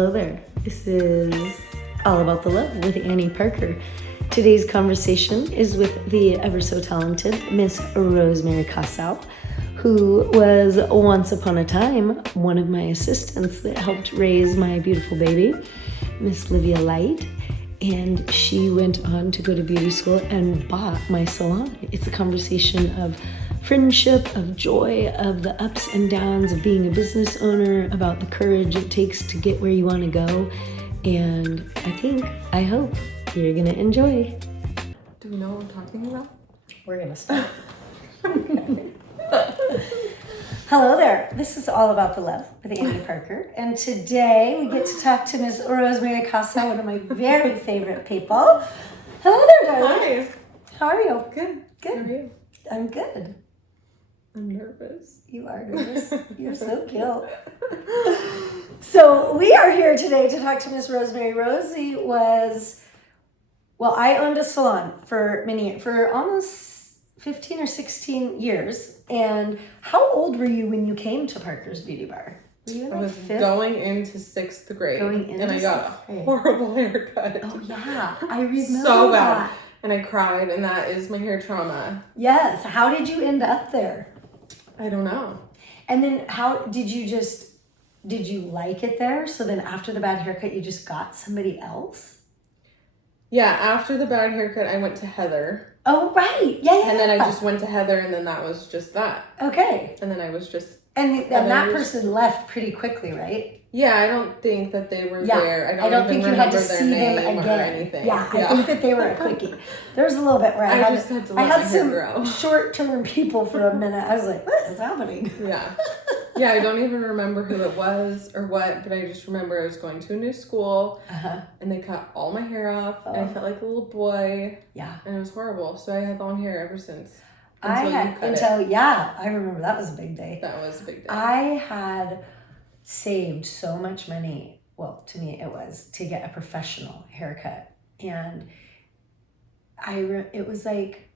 Hello there. This is All About the Love with Annie Parker. Today's conversation is with the ever so talented Miss Rosemary Kossow, who was once upon a time one of my assistants that helped raise my beautiful baby, Miss Livia Light. And she went on to go to beauty school and bought my salon. It's a conversation of friendship, of joy, of the ups and downs of being a business owner, about the courage it takes to get where you want to go. And I hope you're going to enjoy. Do we know what we're talking about? We're going to start. Hello there. This is All About the Love with Annie Parker. And today we get to talk to Ms. Rosemary Kossow, one of my very favorite people. Hello there, darling. Hi. How are you? Good. Good. How are you? I'm good. I'm nervous. You are nervous. You're so cute. So we are here today to talk to Miss Rosemary. Rosie was, I owned a salon for almost 15 or 16 years. And how old were you when you came to Parker's Beauty Bar? Were you in I was fifth? going into 6th grade. And I got a horrible haircut. Oh yeah, I remember so bad. that. And I cried, and that is my hair trauma. Yes. How did you end up there? I don't know. And then how did you like it there? So then after the bad haircut, you just got somebody else? Yeah, after the bad haircut, I went to Heather. Oh, right. Yeah. And then I just went to Heather, and then that was just that. Okay. And then I was just... And that person left pretty quickly, right? Yeah, I don't think that they were there. I don't think you had to their see them name again. or anything. Yeah, I think that they were a quickie. There was a little bit where I had some short-term people for a minute. I was like, what is happening? Yeah. Yeah, I don't even remember who it was or what, but I just remember I was going to a new school, and they cut all my hair off, and I felt like a little boy. Yeah. And it was horrible. So I had long hair ever since. I remember that was a big day. That was a big day. I had saved so much money. Well, to me it was to get a professional haircut, and it was like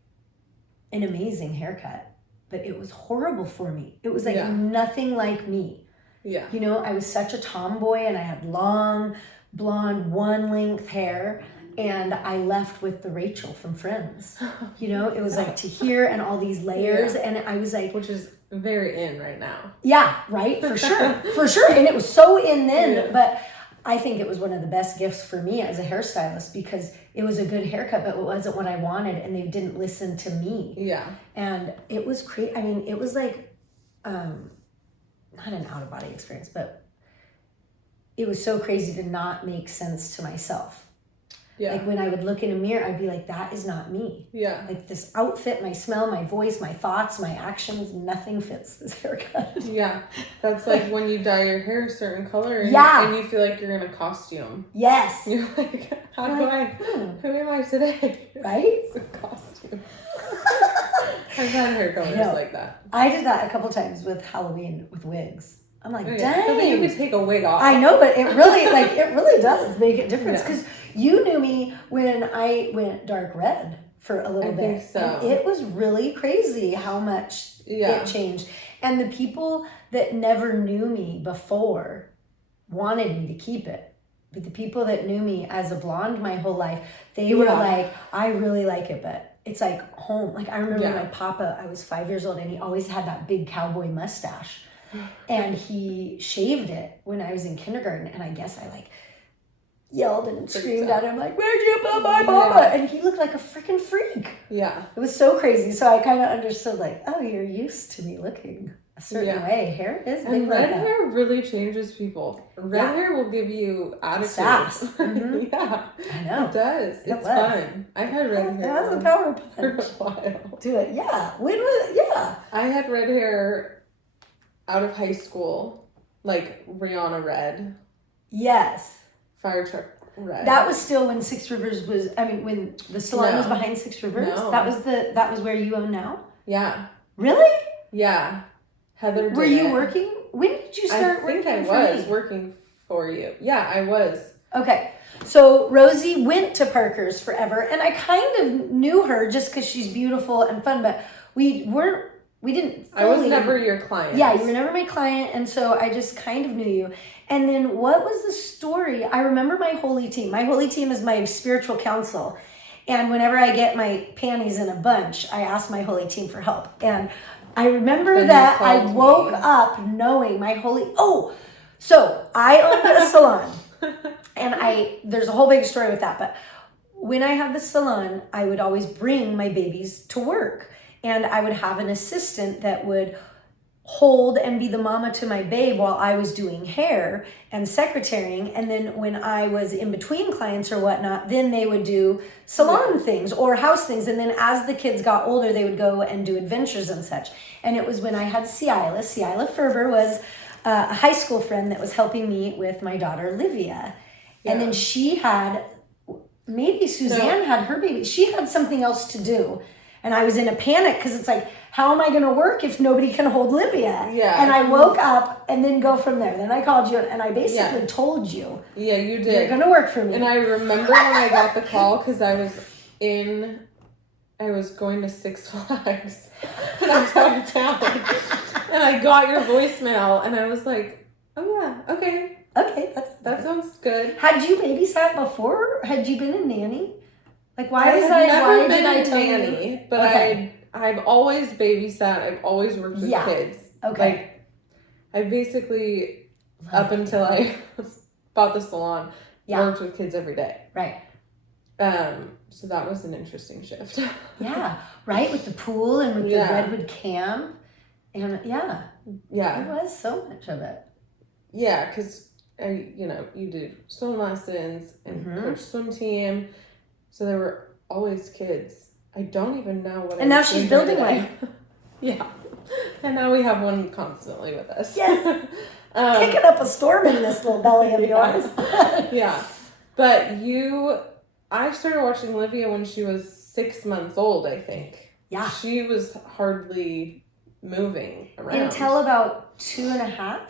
an amazing haircut, but it was horrible for me. It was like nothing like me. Yeah. You know, I was such a tomboy, and I had long blonde one length hair. And I left with the Rachel from Friends. You know, it was like to here and all these layers. And I was like... Which is very in right now. Yeah, right? For sure. For sure. And it was so in then. Yeah. But I think it was one of the best gifts for me as a hairstylist, because it was a good haircut, but it wasn't what I wanted. And they didn't listen to me. Yeah. And it was crazy. I mean, it was like, not an out-of-body experience, but it was so crazy to not make sense to myself. Yeah. Like when I would look in a mirror, I'd be like, that is not me. Yeah. Like this outfit, my smell, my voice, my thoughts, my actions, nothing fits this haircut. Yeah. That's like when you dye your hair a certain color and, and you feel like you're in a costume. Yes. You're like, who am I today? Right? It's a costume. I've had hair colors like that. I did that a couple times with Halloween with wigs. I'm like, dang. But you could take a wig off. I know, but it really does make a difference, because you knew me when I went dark red for a little bit. I think so. And it was really crazy how much it changed. And the people that never knew me before wanted me to keep it. But the people that knew me as a blonde my whole life, they were like, I really like it, but it's like home. Like I remember my papa, I was 5 years old, and he always had that big cowboy mustache. And he shaved it when I was in kindergarten, and I guess I like yelled and screamed at him like, where'd you put my papa? And he looked like a freaking freak. Yeah. It was so crazy. So I kind of understood, like, oh, you're used to me looking a certain way. Hair is big. And red hair really changes people. Red hair will give you attitude. Sass. Mm-hmm. Yeah. I know. It does. It's fun. I've had red hair. It has a power punch. For a while. Do it. Yeah. When was it? Yeah. I had red hair out of high school, like Rihanna red. Yes. Fire truck red. That was still when Six Rivers was, when the salon was behind Six Rivers. No. That was where you own now? Yeah. Really? Yeah. Heather did. Were you working? When did you start working for me? I think I was working for you. Yeah, I was. Okay. So Rosie went to Parker's forever, and I kind of knew her just because she's beautiful and fun, but we weren't We didn't I was never your client. Yeah, you were never my client, and so I just kind of knew you. And then what was the story? I remember my holy team. My holy team is my spiritual council. And whenever I get my panties in a bunch, I ask my holy team for help. And I remember that I woke up knowing my holy... Oh, so I owned a salon. And there's a whole big story with that. But when I had the salon, I would always bring my babies to work. And I would have an assistant that would hold and be the mama to my babe while I was doing hair and secretarying. And then when I was in between clients or whatnot, then they would do salon things or house things. And then as the kids got older, they would go and do adventures and such. And it was when I had Ciela Ferber was a high school friend that was helping me with my daughter, Livia. Yeah. And then she had, maybe Suzanne had her baby. She had something else to do. And I was in a panic because it's like, how am I going to work if nobody can hold Livia? Yeah. And I woke up and then go from there. Then I called you and I basically told you. Yeah, you did. You're going to work for me. And I remember when I got the call because I was going to Six Flags and I was out of town. And I got your voicemail and I was like, oh yeah, okay. Okay, that sounds good. Had you babysat before? Had you been a nanny? Like why did I tell you? But I've always babysat. I've always worked with kids. Okay. Like, I basically, up until I bought the salon, worked with kids every day. Right. So that was an interesting shift. Yeah. Right? With the pool and with the redwood camp. And yeah. There was so much of it. Yeah, because, you did swim lessons and coach swim team. So there were always kids. I don't even know what. And now she's building one. Yeah, and now we have one constantly with us. Yes, kicking up a storm in this little belly of yours. Yeah, but I started watching Livia when she was 6 months old. I think. Yeah, she was hardly moving around until about 2.5.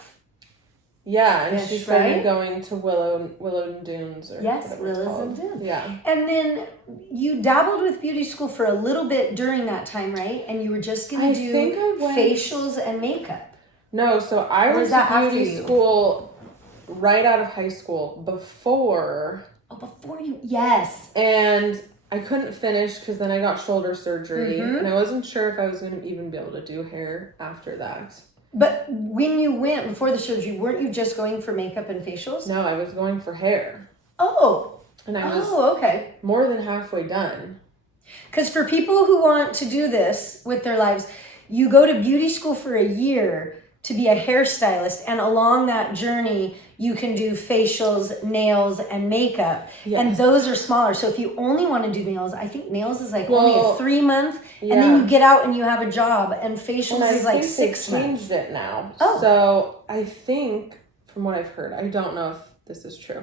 Yeah, and she started going to Willow and Dunes or Willows and Dunes. Yeah. And then you dabbled with beauty school for a little bit during that time, right? And you were just going to do facials and makeup. No, so I was at beauty school right out of high school before. Oh, before you, yes. And I couldn't finish because then I got shoulder surgery. And I wasn't sure if I was going to even be able to do hair after that. But when you went before the surgery, weren't you just going for makeup and facials? No, I was going for hair. Oh. And I was more than halfway done. Because for people who want to do this with their lives, you go to beauty school for a year to be a hairstylist. And along that journey, you can do facials, nails, and makeup. Yes. And those are smaller. So if you only want to do nails, I think nails is like only a 3 month. And then you get out and you have a job. And facials is like 6 months. They changed it now. Oh. So I think, from what I've heard, I don't know if this is true.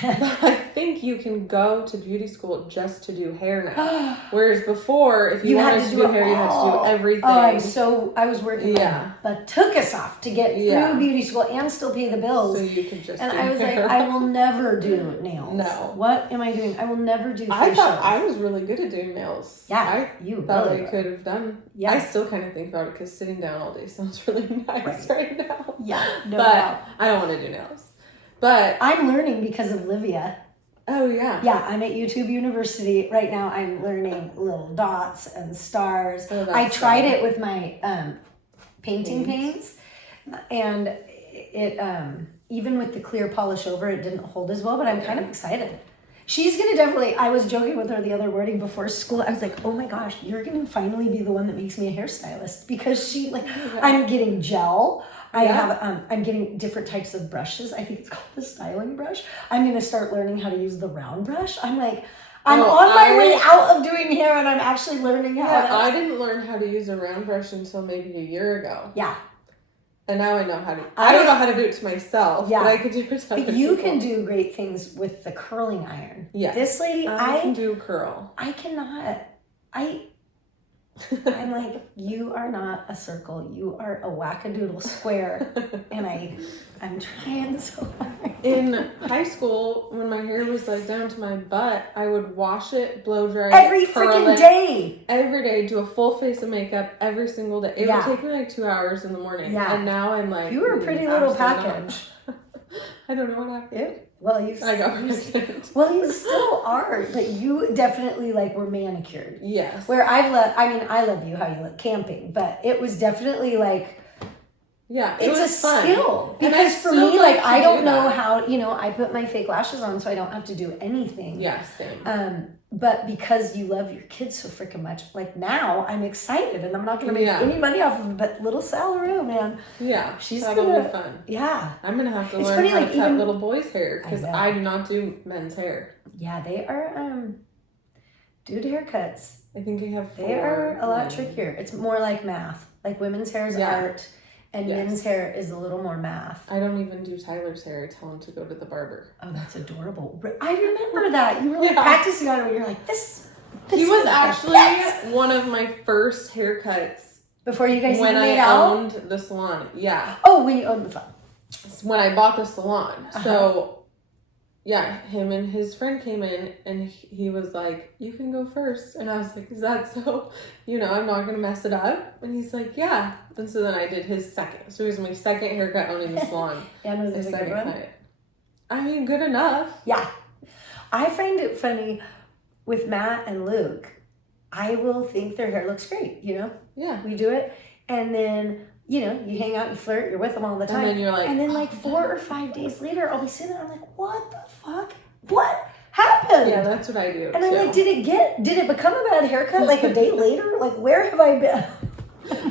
But I think you can go to beauty school just to do hair now. Whereas before, if you wanted to do hair, you had to do everything. I was working but took us off to get through beauty school and still pay the bills. So you could just I was like, I will never do nails. No. What am I doing? I will never do facials. I thought I was really good at doing nails. Yeah, I thought I could have done. Yeah. I still kind of think about it because sitting down all day sounds really nice right now. Yeah, no doubt. I don't want to do nails. But I'm learning because of Livia. Oh, yeah. Yeah, I'm at YouTube University. Right now I'm learning little dots and stars. I tried it with my painting paints. And it even with the clear polish over, it didn't hold as well. But I'm kind of excited. She's going to definitely... I was joking with her the other morning before school. I was like, oh my gosh, you're going to finally be the one that makes me a hairstylist. Because I'm getting gel. I'm getting different types of brushes. I think it's called the styling brush. I'm going to start learning how to use the round brush. I'm like, on my way out of doing hair and I'm actually learning how to... I didn't learn how to use a round brush until maybe a year ago. Yeah. And now I know how to... I don't know how to do it to myself, but I could do it to other people. You can do great things with the curling iron. Yeah. This lady, I can do curl. I cannot. I'm like, you are not a circle. You are a wackadoodle square. And I'm trying so hard. In high school, when my hair was like down to my butt, I would wash it, blow dry every it, curl freaking it, day. every day, do a full face of makeup every single day. It Yeah. would take me like 2 hours in the morning. Yeah. And now I'm like, You were a pretty little package. I don't know what happened. Yeah. Well, I got pregnant. Well, you still are, but you definitely like were manicured. Yes. Where I love you how you look camping, but it was definitely like, yeah, it's a fun. skill. Because for me, like, I don't know how, I put my fake lashes on so I don't have to do anything. Yeah, same. But because you love your kids so freaking much, like now I'm excited and I'm not going to make any money off of it, but little Salary, man. Yeah, that'll be fun. Yeah. I'm going to have to learn how to cut little boys' hair because I do not do men's hair. Yeah, they are, dude haircuts. I think I have 4. They are a lot trickier. It's more like math. Like women's hair is art. And men's hair is a little more math. I don't even do Tyler's hair. I tell him to go to the barber. Oh, that's adorable. I remember that. You were like practicing on it when you're like, this he was actually one of my first haircuts. Before you guys when made I out? owned the salon. Yeah. Oh, when you owned the salon. When I bought the salon. So, yeah, him and his friend came in and he was like, you can go first. And I was like, is that so? I'm not going to mess it up. And he's like, yeah. And so then I did his second. So it was my second haircut owning the salon. And was it a good one? I mean, good enough. Yeah. I find it funny with Matt and Luke. I will think their hair looks great, Yeah. We do it. And then, you hang out, you flirt, you're with them all the time. And then you're like... And then like 4 or 5 days later, I'll be sitting there, I'm like, what the fuck? What happened? Yeah, that's what I do. And I'm like, did it become a bad haircut like a day later? Like, where have I been?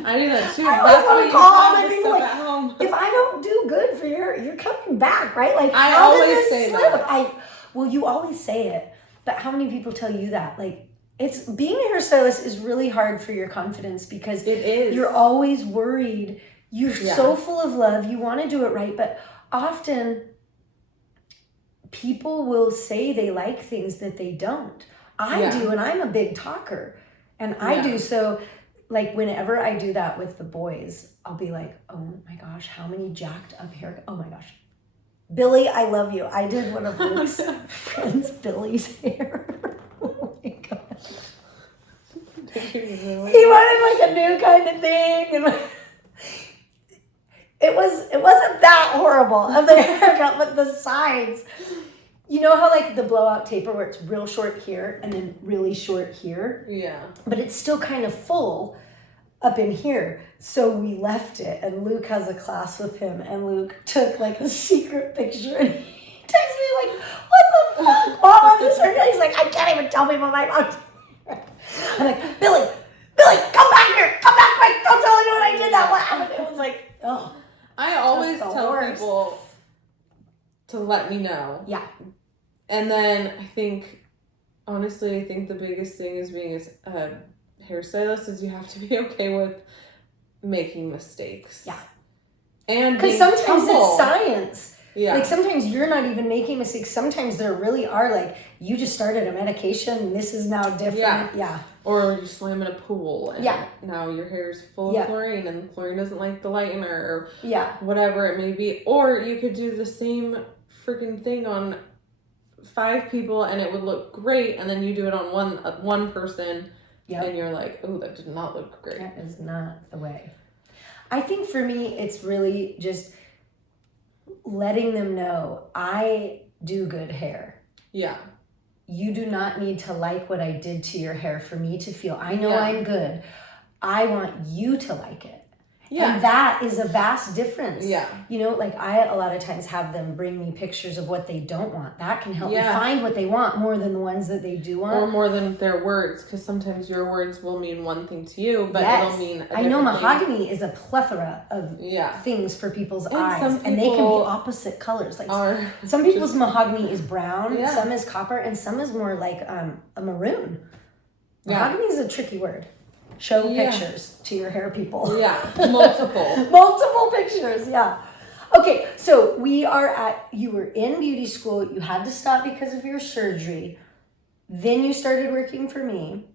I do that too. I always want to call them and be like, if I don't do good for you're coming back, right? Like, I how always did this say slip? that. Well, you always say it, but how many people tell you that? Like, it's being a hairstylist is really hard for your confidence because it is. You're always worried. You're so full of love. You want to do it right, but often people will say they like things that they don't. I do, and I'm a big talker, and I do so. Like, whenever I do that with the boys, I'll be like, oh my gosh, how many jacked up hair. Oh my gosh. Billy, I love you. I did one of Luke's friends, Billy's hair. Oh my gosh. He wanted like a new kind of thing. And it wasn't that horrible of the haircut, but the sides. You know how like the blowout taper where it's real short here and then really short here? Yeah. But it's still kind of full up in here. So we left it, and Luke has a class with him, and Luke took like a secret picture and he texts me like, what the fuck, Mom? He's like, I can't even tell people my mom. I'm like, Billy, come back here. Come back quick. Don't tell anyone I did that. What happened? It was like, oh. I always tell people to let me know. Yeah. And then honestly, I think the biggest thing is being a hairstylist is you have to be okay with making mistakes. Yeah. And because sometimes humble. It's science. Yeah. Like sometimes you're not even making mistakes. Sometimes there really are like, you just started a medication and this is now different. Yeah. Or you slam in a pool and now your hair is full of chlorine and chlorine doesn't like the lightener or whatever it may be. Or you could do the same freaking thing on 5 people and it would look great, and then you do it on one person and you're like, oh, that did not look great. That is not the way. I think for me, it's really just letting them know I do good hair. Yeah. You do not need to like what I did to your hair for me to feel I know I'm good. I want you to like it. Yeah. And that is a vast difference. Yeah. Like I a lot of times have them bring me pictures of what they don't want. That can help me find what they want more than the ones that they do want. Or more than their words, because sometimes your words will mean one thing to you, but it'll mean a different I know mahogany is a plethora of things for people's eyes. And they can be opposite colors. Like some people's mahogany is brown, some is copper, and some is more like a maroon. Mahogany is a tricky word. Show pictures to your hair people. Yeah, multiple. Multiple pictures, Okay, so you were in beauty school. You had to stop because of your surgery. Then you started working for me.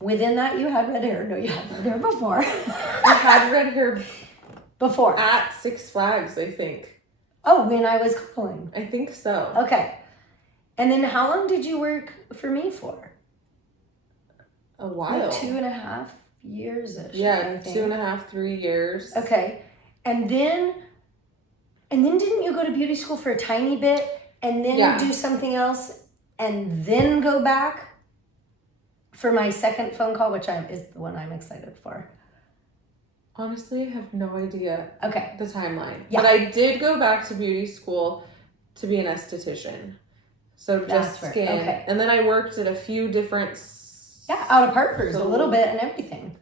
Within that, you had red hair. No, you had red hair before. I had red hair before. At Six Flags, I think. Oh, when I was calling. I think so. Okay. And then how long did you work for me for? A while. Like 2.5 years-ish. Yeah, 2.5, 3 years. Okay. And then didn't you go to beauty school for a tiny bit and then do something else and then go back for my second phone call, which is the one I'm excited for? Honestly, I have no idea the timeline. Yeah. But I did go back to beauty school to be an esthetician. So just skin. Okay. And then I worked at a few different... out of Parker's a little bit and everything.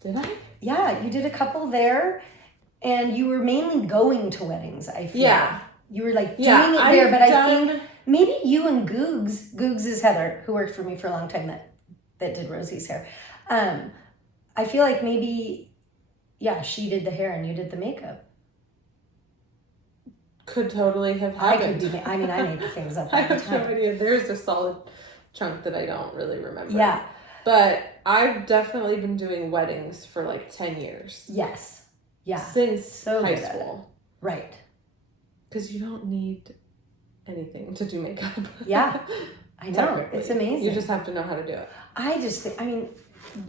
Did I? Yeah, you did a couple there. And you were mainly going to weddings, I feel. Yeah. You were like doing it there, but I think maybe you and Googs is Heather, who worked for me for a long time that did Rosie's hair. I feel like maybe, she did the hair and you did the makeup. Could totally have happened. I make things up. I have no idea. There's a solid chunk that I don't really remember. Yeah. But I've definitely been doing weddings for like 10 years. Yes. Yeah. Since high school. Right. Because you don't need anything to do makeup. Yeah. I know. It's amazing. You just have to know how to do it. I just think,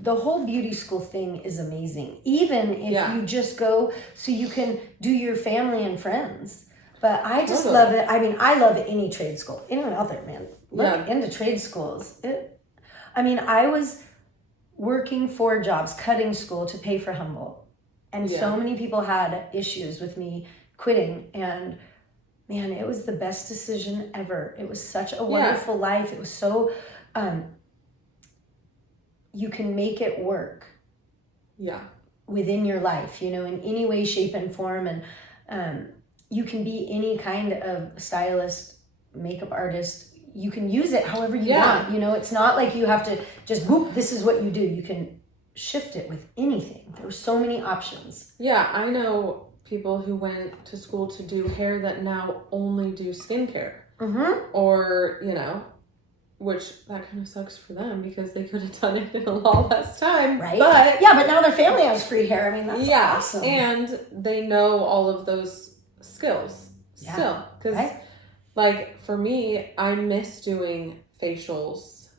the whole beauty school thing is amazing. Even if you just go so you can do your family and friends. But I just love it. I love any trade school. Anyone out there, man, look into trade schools. I was working 4 jobs, cutting school to pay for Humboldt. And so many people had issues with me quitting. And man, it was the best decision ever. It was such a wonderful life. It was so, you can make it work. Yeah. Within your life, in any way, shape, and form. And you can be any kind of stylist, makeup artist. You can use it however you want. It's not like you have to just, boop, this is what you do. You can shift it with anything. There were so many options. Yeah, I know people who went to school to do hair that now only do skincare. Mm-hmm. Or, which that kind of sucks for them because they could have done it in a lot less time. Right. But now their family has free hair. That's awesome. And they know all of those skills still. Because, for me, I miss doing facials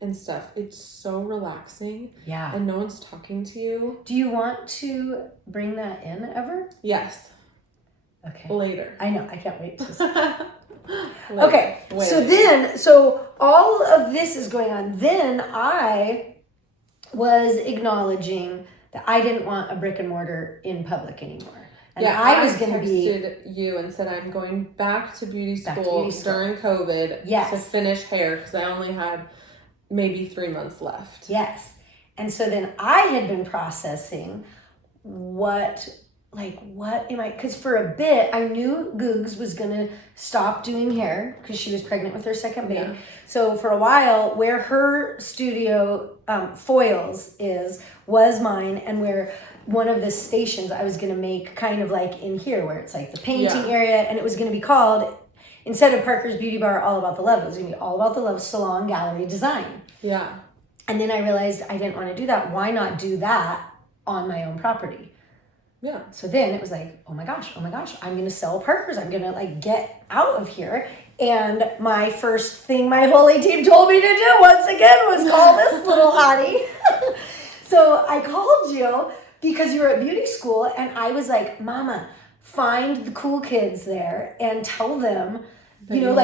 and stuff. It's so relaxing. Yeah. And no one's talking to you. Do you want to bring that in ever? Yes. Okay. Later. I know. I can't wait to Okay. So all of this is going on. Then I was acknowledging that I didn't want a brick and mortar in public anymore. And I was going to be... texted you and said I'm going back to beauty school during COVID to finish hair because I only had maybe 3 months left. Yes. And so then I had been processing what am I, because for a bit I knew Googs was going to stop doing hair because she was pregnant with her second baby. Yeah. So for a while, where her studio foils was mine, and where one of the stations I was going to make kind of like in here where it's like the painting area, and it was going to be called, instead of Parker's Beauty Bar, All About the Love, it was going to be All About the Love Salon Gallery Design. Yeah. And then I realized I didn't want to do that. Why not do that on my own property? Yeah. So then it was like, oh my gosh, I'm going to sell Parker's. I'm going to get out of here. And my first thing my holy team told me to do once again was call this little hottie. So I called you because you were at beauty school, and I was like, Mama, find the cool kids there and tell them,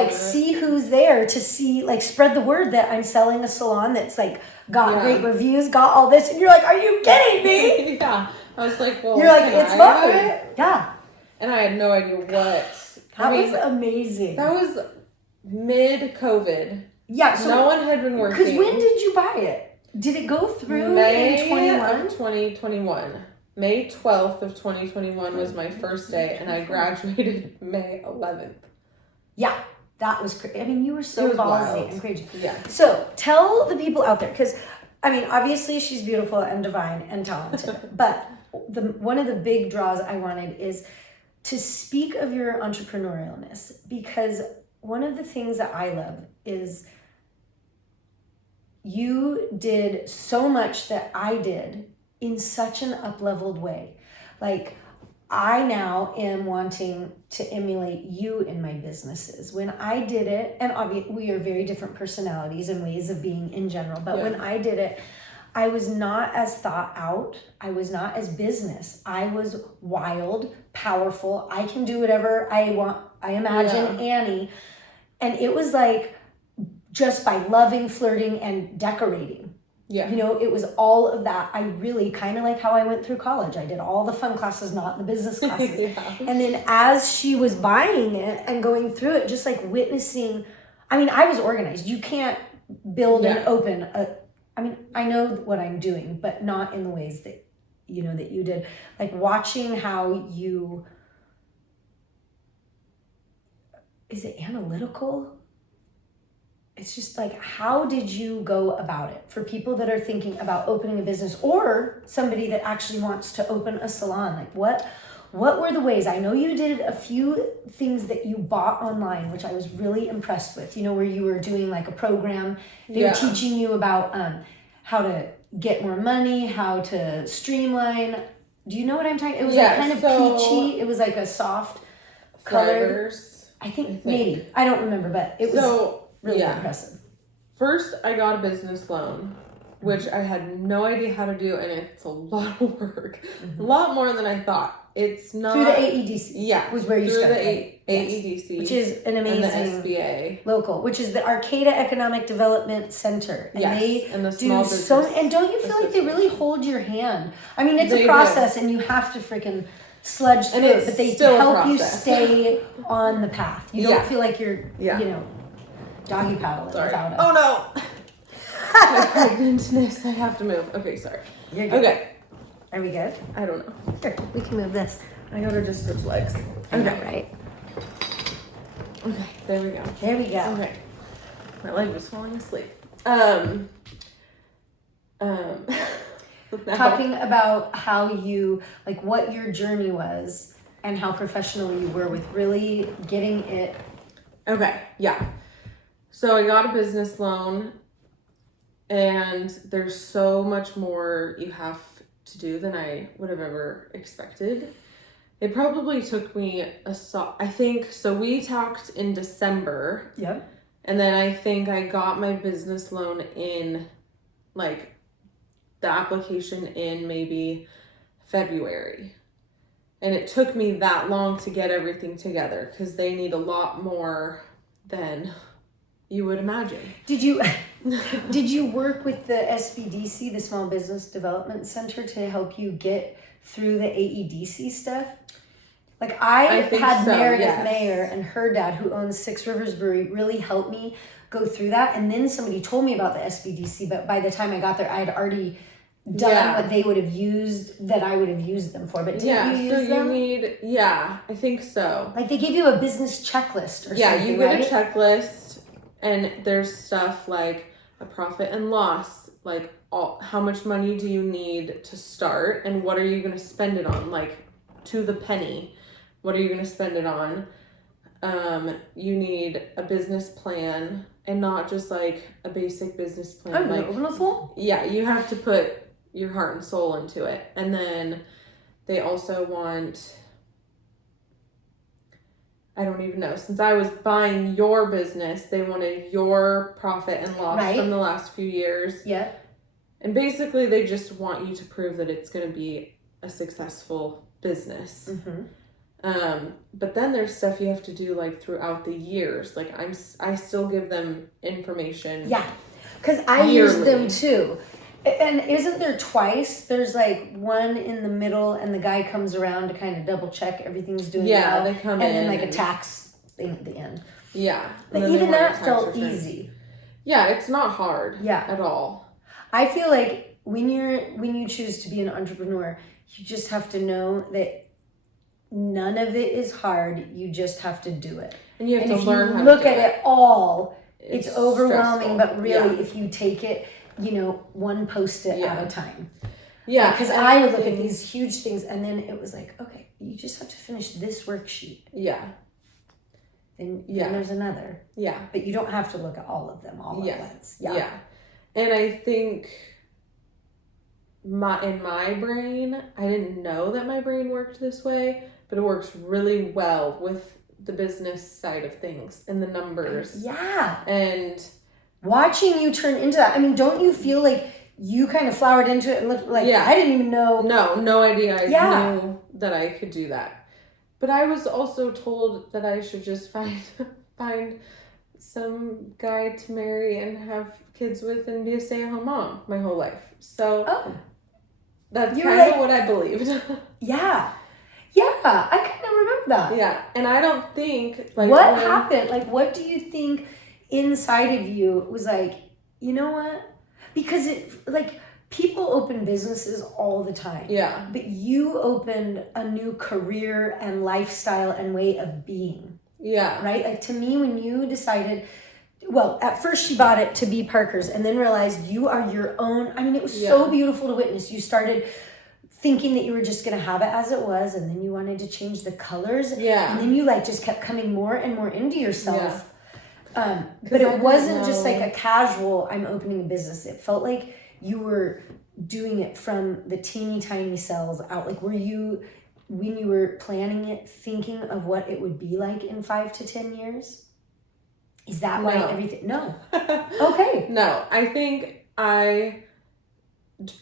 see who's there to see, spread the word that I'm selling a salon that's got great reviews, got all this. And you're like, are you kidding me? Yeah. I was like, well, you're like, it's fine. Yeah. And I had no idea what. That was amazing. That was mid-COVID. Yeah. So no one had been working. Because when did you buy it? Did it go through May in 21? of 2021. May 12th of 2021 was my first day, and I graduated May 11th. Yeah. That was crazy. You were so ballsy and crazy. Yeah. So tell the people out there, because, obviously she's beautiful and divine and talented, but one of the big draws I wanted is to speak of your entrepreneurialness, because one of the things that I love is you did so much that I did in such an up-leveled way. Like, I now am wanting to emulate you in my businesses. When I did it, and obviously we are very different personalities and ways of being in general, but when I did it, I was not as thought out. I was not as business. I was wild, powerful. I can do whatever I want. I imagine Annie. And it was like just by loving, flirting, and decorating. Yeah. You know, it was all of that. I really kind of like how I went through college. I did all the fun classes, not the business classes. And then as she was buying it and going through it, just like witnessing, I mean, I was organized. You can't build and open I mean, I know what I'm doing, but not in the ways that, you know, that you did. Like watching how you, is it analytical? It's just like, how did you go about it for people that are thinking about opening a business or somebody that actually wants to open a salon? Like what were the ways? I know you did a few things that you bought online, which I was really impressed with, you know, where you were doing like a program. They were teaching you about how to get more money, how to streamline. Do you know what I'm talking? It was like kind of peachy. It was like a soft color. I think maybe. I don't remember, but it was really impressive. First, I got a business loan, which I had no idea how to do, and it's a lot of work. A lot more than I thought. It's not through the AEDC. Yeah, was where you started. Through the AEDC, which is an amazing and the SBA local, which is the Arcata Economic Development Center, and they and the do small so. And don't you feel like they really hold your hand? I mean, it's a process, and you have to freaking sludge through it, but they help you stay on the path. You don't feel like you're, you know, doggy paddling without it. Oh no! My pregnantness. I have to move. Okay, sorry. You're good. Okay. Are we good? I don't know. Here, we can move this. I gotta just switch legs. Okay, right. Okay, there we go. There we go. Okay. My leg was falling asleep. Talking about how you, like what your journey was and how professional you were with really getting it. Okay, yeah. So I got a business loan, and there's so much more you have to do than I would have ever expected. It probably took me I think, so we talked in December. Yep. And then I think I got my business loan in, like, the application in maybe February. And it took me that long to get everything together because they need a lot more than you would imagine. Did you work with the SBDC, the Small Business Development Center, to help you get through the AEDC stuff? Like I had Meredith Mayer and her dad, who owns Six Rivers Brewery, really helped me go through that. And then somebody told me about the SBDC, but by the time I got there, I had already done what they would have used, that I would have used them for. But didn't you use them? I think so. Like they give you a business checklist or something, Yeah, you get a checklist, and there's stuff like a profit and loss, like how much money do you need to start, and what are you going to spend it on, like to the penny. What are you going to spend it on? You need a business plan, and not just like a basic business plan. Yeah, you have to put your heart and soul into it. And then they also want, I don't even know, since I was buying your business, they wanted your profit and loss from the last few years. Yeah. And basically they just want you to prove that it's going to be a successful business. Mm-hmm. But then there's stuff you have to do like throughout the years. Like I still give them information. Yeah, because I use them too. And isn't there twice? There's like one in the middle, and the guy comes around to kind of double check everything's doing well. Yeah, they come in. And then like a tax thing at the end. Yeah. Like even that felt easy. Yeah, it's not hard. At all. I feel like when you choose to be an entrepreneur, you just have to know that none of it is hard. You just have to do it. And you have to learn how to do it. Look at it all. It's overwhelming, but really if you take it, one Post-it at a time. Yeah. Because I would look at these huge things, and then it was like, okay, you just have to finish this worksheet. Yeah. Then there's another. Yeah. But you don't have to look at all of them all at once. Yeah. And I think in my brain, I didn't know that my brain worked this way, but it works really well with the business side of things and the numbers. Yeah. And watching you turn into that, I mean, don't you feel like you kind of flowered into it and looked like, I didn't even know. No idea. I knew that I could do that. But I was also told that I should just find some guy to marry and have kids with and be a stay-at-home mom my whole life. So that's kind of what I believed. Yeah. I kind of remember that. Yeah. And I don't think what happened? Like, what do you think inside of you was like, you know what? Because people open businesses all the time. Yeah. But you opened a new career and lifestyle and way of being. Yeah. Right? Like, to me, when you decided, well, at first she bought it to be Parker's and then realized you are your own. I mean, it was so beautiful to witness. You started thinking that you were just going to have it as it was, and then you wanted to change the colors. Yeah. And then you just kept coming more and more into yourself. Yeah. But it wasn't just like a casual, I'm opening a business. It felt like you were doing it from the teeny tiny cells out. Like, were you, when you were planning it, thinking of what it would be like in 5 to 10 years? Is that why everything? No. Okay. No, I think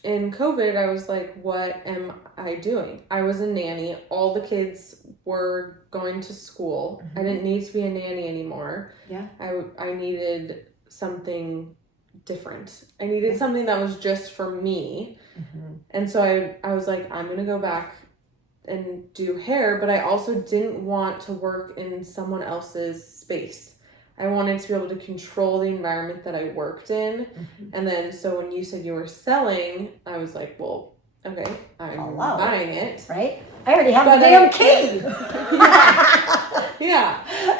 in COVID, I was like, what am I doing? I was a nanny. All the kids were going to school. I didn't need to be a nanny anymore. Yeah. I needed something different. I needed something that was just for me. And so I was like, I'm going to go back and do hair, but I also didn't want to work in someone else's space. I wanted to be able to control the environment that I worked in. And then, so when you said you were selling, I was like, well, okay, I'm buying it. Right? I already have the damn key. Yeah.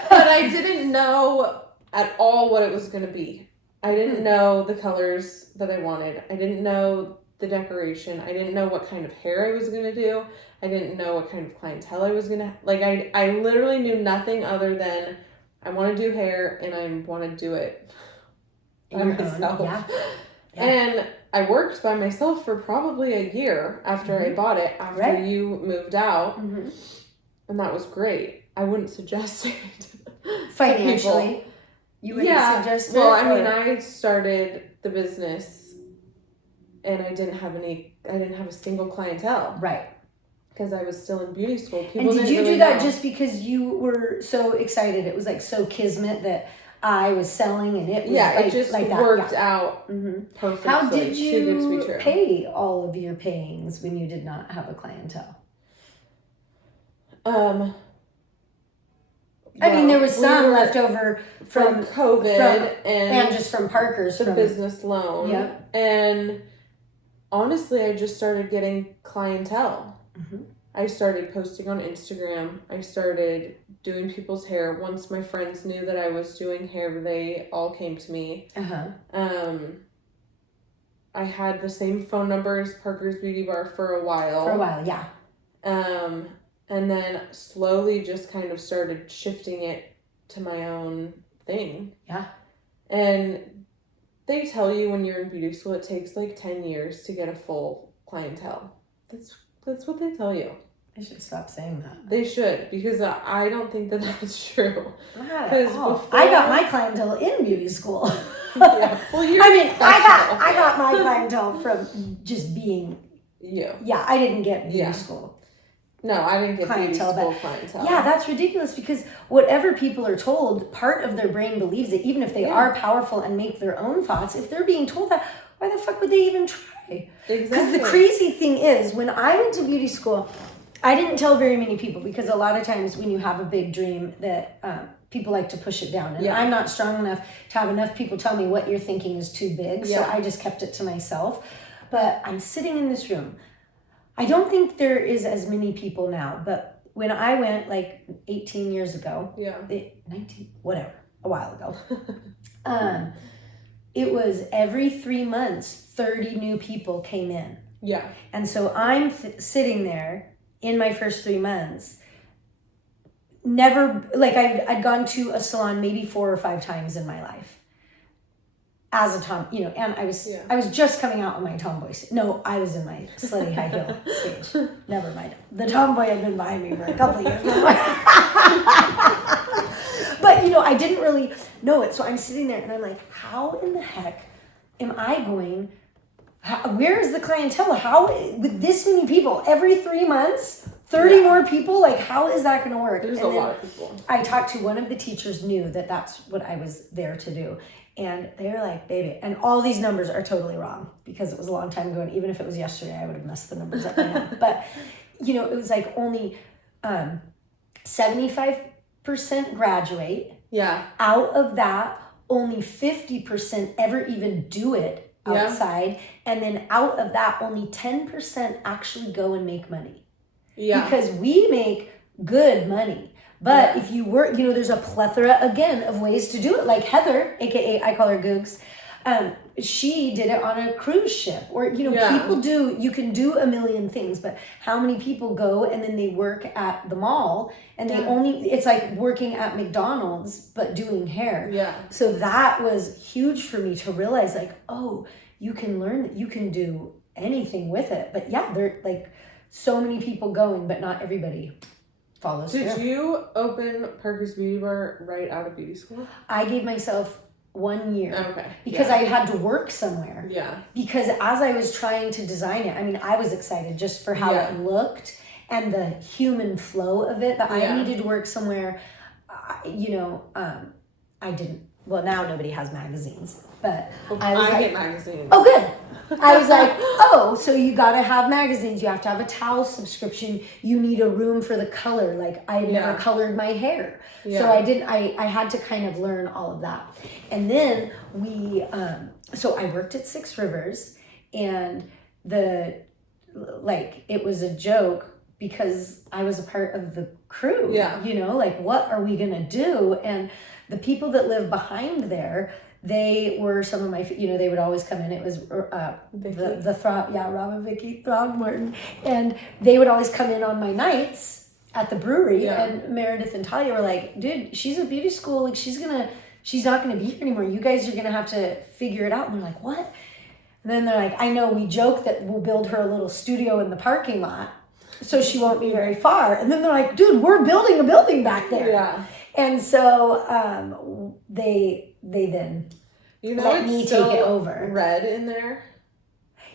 But I didn't know at all what it was going to be. I didn't know the colors that I wanted. I didn't know the decoration. I didn't know what kind of hair I was going to do. I didn't know what kind of clientele I was going to, I literally knew nothing other than I want to do hair and I want to do it by myself. Yeah. And I worked by myself for probably a year after I bought it, after you moved out. And that was great. I wouldn't suggest it. Financially? You wouldn't suggest it? Well, I mean, I started the business and I didn't have a single clientele. Right. Because I was still in beauty school. And did you do that just because you were so excited? It was like so kismet that I was selling and it was it just worked out perfectly. How did you pay all of your payings when you did not have a clientele? I mean, there was some left over from COVID and just from Parker's. The business loan. Yeah. And honestly, I just started getting clientele. I started posting on Instagram. I started doing people's hair. Once my friends knew that I was doing hair, they all came to me. I had the same phone number as Parker's Beauty Bar for a while. Yeah. And then slowly just kind of started shifting it to my own thing. Yeah. And they tell you when you're in beauty school, it takes 10 years to get a full clientele. That's what they tell you. They should stop saying that. They should, because I don't think that that's true. Not at all. I got my clientele in beauty school. Yeah. Well, I got my clientele from just being you. Yeah, I didn't get beauty school. No, I didn't get clientele, beauty school clientele. Yeah, that's ridiculous because whatever people are told, part of their brain believes it, even if they are powerful and make their own thoughts. If they're being told that, why the fuck would they even try? Because the crazy thing is, when I went to beauty school, I didn't tell very many people because a lot of times when you have a big dream that people like to push it down. And I'm not strong enough to have enough people tell me what you're thinking is too big. So I just kept it to myself. But I'm sitting in this room. I don't think there is as many people now, but when I went 18 years ago, 19, whatever, a while ago, it was every 3 months, 30 new people came in. Yeah. And so I'm sitting there in my first 3 months, never, I'd gone to a salon maybe 4 or 5 times in my life. as a and I was just coming out of my tomboy stage. No, I was in my slutty high heel stage. Never mind. The tomboy had been behind me for a couple of years. But, I didn't really know it. So I'm sitting there and I'm like, how in the heck am I going, where is the clientele? How, with this many people, every 3 months, 30 more people, like how is that going to work? There's a lot of people. I talked to one of the teachers, knew that that's what I was there to do. And they were like, baby, and all these numbers are totally wrong because it was a long time ago. And even if it was yesterday, I would have messed the numbers up by now. But, it was like only 75% graduate. Yeah. Out of that, only 50% ever even do it outside. Yeah. And then out of that, only 10% actually go and make money. Yeah. Because we make good money. But if you work, there's a plethora, again, of ways to do it. Like Heather, a.k.a. I call her Googs, she did it on a cruise ship. Or, people do, you can do a million things, but how many people go and then they work at the mall and they it's like working at McDonald's, but doing hair. Yeah. So that was huge for me to realize, like, oh, you can learn that you can do anything with it. But there like so many people going, but not everybody follows through. Did you open Parker's Beauty Bar right out of beauty school? I gave myself 1 year. Okay. Because I had to work somewhere. Yeah. Because as I was trying to design it, I was excited just for how it looked and the human flow of it, but I needed to work somewhere, I didn't, well, now nobody has magazines, but I get magazines. Oh, good. I was like, so you gotta have magazines. You have to have a towel subscription. You need a room for the color. Like I never colored my hair. Yeah. So I had to kind of learn all of that. And then so I worked at Six Rivers and it was a joke because I was a part of the crew. Yeah. Like what are we gonna do? And the people that live behind there, they were some of my, they would always come in. It was Rob and Vicky Throgmorton. And they would always come in on my nights at the brewery. Yeah. And Meredith and Talia were like, dude, she's at beauty school. Like she's not going to be here anymore. You guys are going to have to figure it out. And we're like, what? And then they're like, I know, we joke that we'll build her a little studio in the parking lot so she won't be very far. And then they're like, dude, we're building a building back there. Yeah. And so they then let me take it over. Red in there.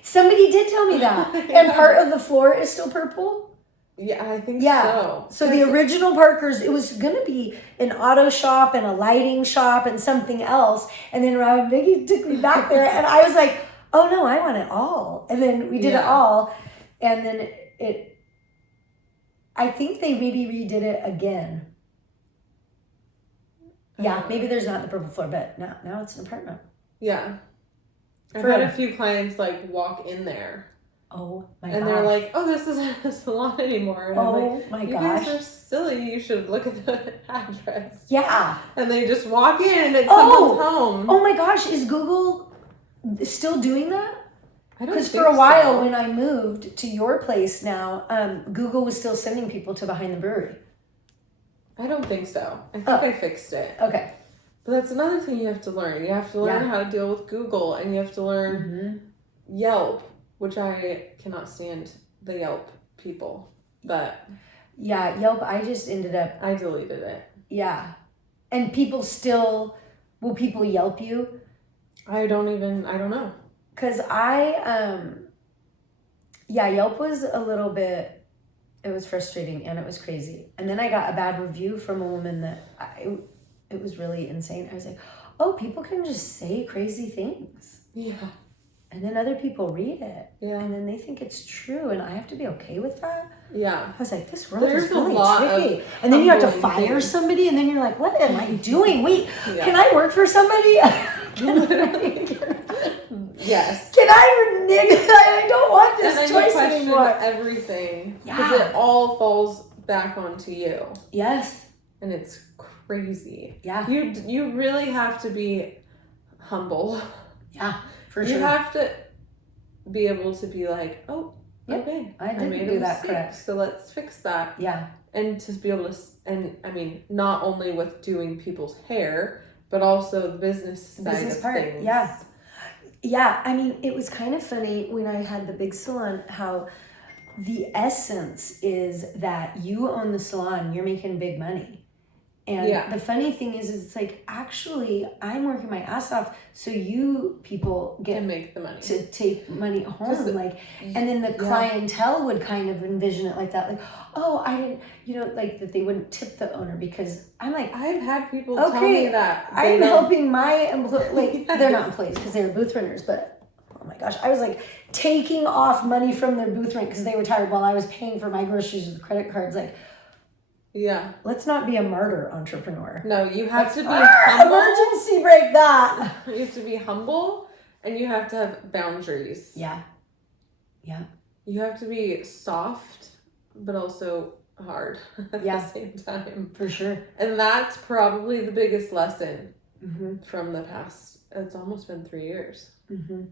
Somebody did tell me that. Yeah. And part of the floor is still purple. Yeah, I think so. So the original Parker's, it was going to be an auto shop and a lighting shop and something else. And then Rob and Vicky took me back there and I was like, oh no, I want it all. And then we did it all. And then I think they maybe redid it again. Yeah, maybe there's not the purple floor, but now it's an apartment. Yeah. I've had a few clients walk in there. Oh my gosh. And they're like, oh, this isn't a salon anymore. And I'm like, my you gosh. guys are silly. You should look at the address. Yeah. And they just walk in and it's someone's home. Oh my gosh, is Google still doing that? I don't think so. Because for a while when I moved to your place now, Google was still sending people to behind the brewery. I don't think so. I think I fixed it. Okay. But that's another thing you have to learn. You have to learn how to deal with Google and you have to learn Yelp, which I cannot stand the Yelp people. But yeah, Yelp, I just ended up... I deleted it. Yeah. And people still... Will people Yelp you? I don't know. Because Yelp was a little bit... It was frustrating and it was crazy. And then I got a bad review from a woman that it was really insane. I was like, oh, people can just say crazy things. Yeah. And then other people read it. Yeah. And then they think it's true and I have to be okay with that. Yeah. I was like, this world is really tricky. And then you have to fire somebody and then you're like, what am I doing? Wait, can I work for somebody? Yes. Can I renege? I don't want this choice anymore. Everything. Because it all falls back onto you. Yes. And it's crazy. Yeah. You really have to be humble. Yeah, for sure. You have to be able to be like, oh, okay, I didn't do that correct. So let's fix that. Yeah. And to be able to, and I mean, not only with doing people's hair, but also the business side of things. Yeah. Yeah, I mean, it was kind of funny when I had the big salon how the essence is that you own the salon, you're making big money. And the funny thing is it's like, actually, I'm working my ass off so you people get to make the money, to take money home. Like, and then the clientele would kind of envision it like that. Like, oh, I didn't, you know, like that they wouldn't tip the owner because I'm like, I've had people tell me that. I'm helping my employees, like, they're not employees because they're booth renters, but oh my gosh, I was like taking off money from their booth rent because they were tired while I was paying for my groceries with credit cards. Like, yeah. Let's not be a martyr entrepreneur. No, you have to be humble. Emergency break that. You have to be humble and you have to have boundaries. Yeah. Yeah. You have to be soft, but also hard at the same time. For sure. And that's probably the biggest lesson from the past. It's almost been 3 years. Mm-hmm.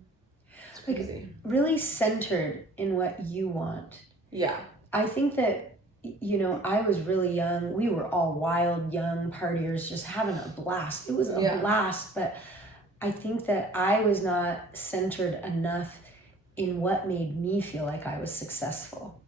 It's crazy. Like, really centered in what you want. Yeah. I think that, you know, I was really young. We were all wild, young partiers, just having a blast. It was a blast, but I think that I was not centered enough in what made me feel like I was successful.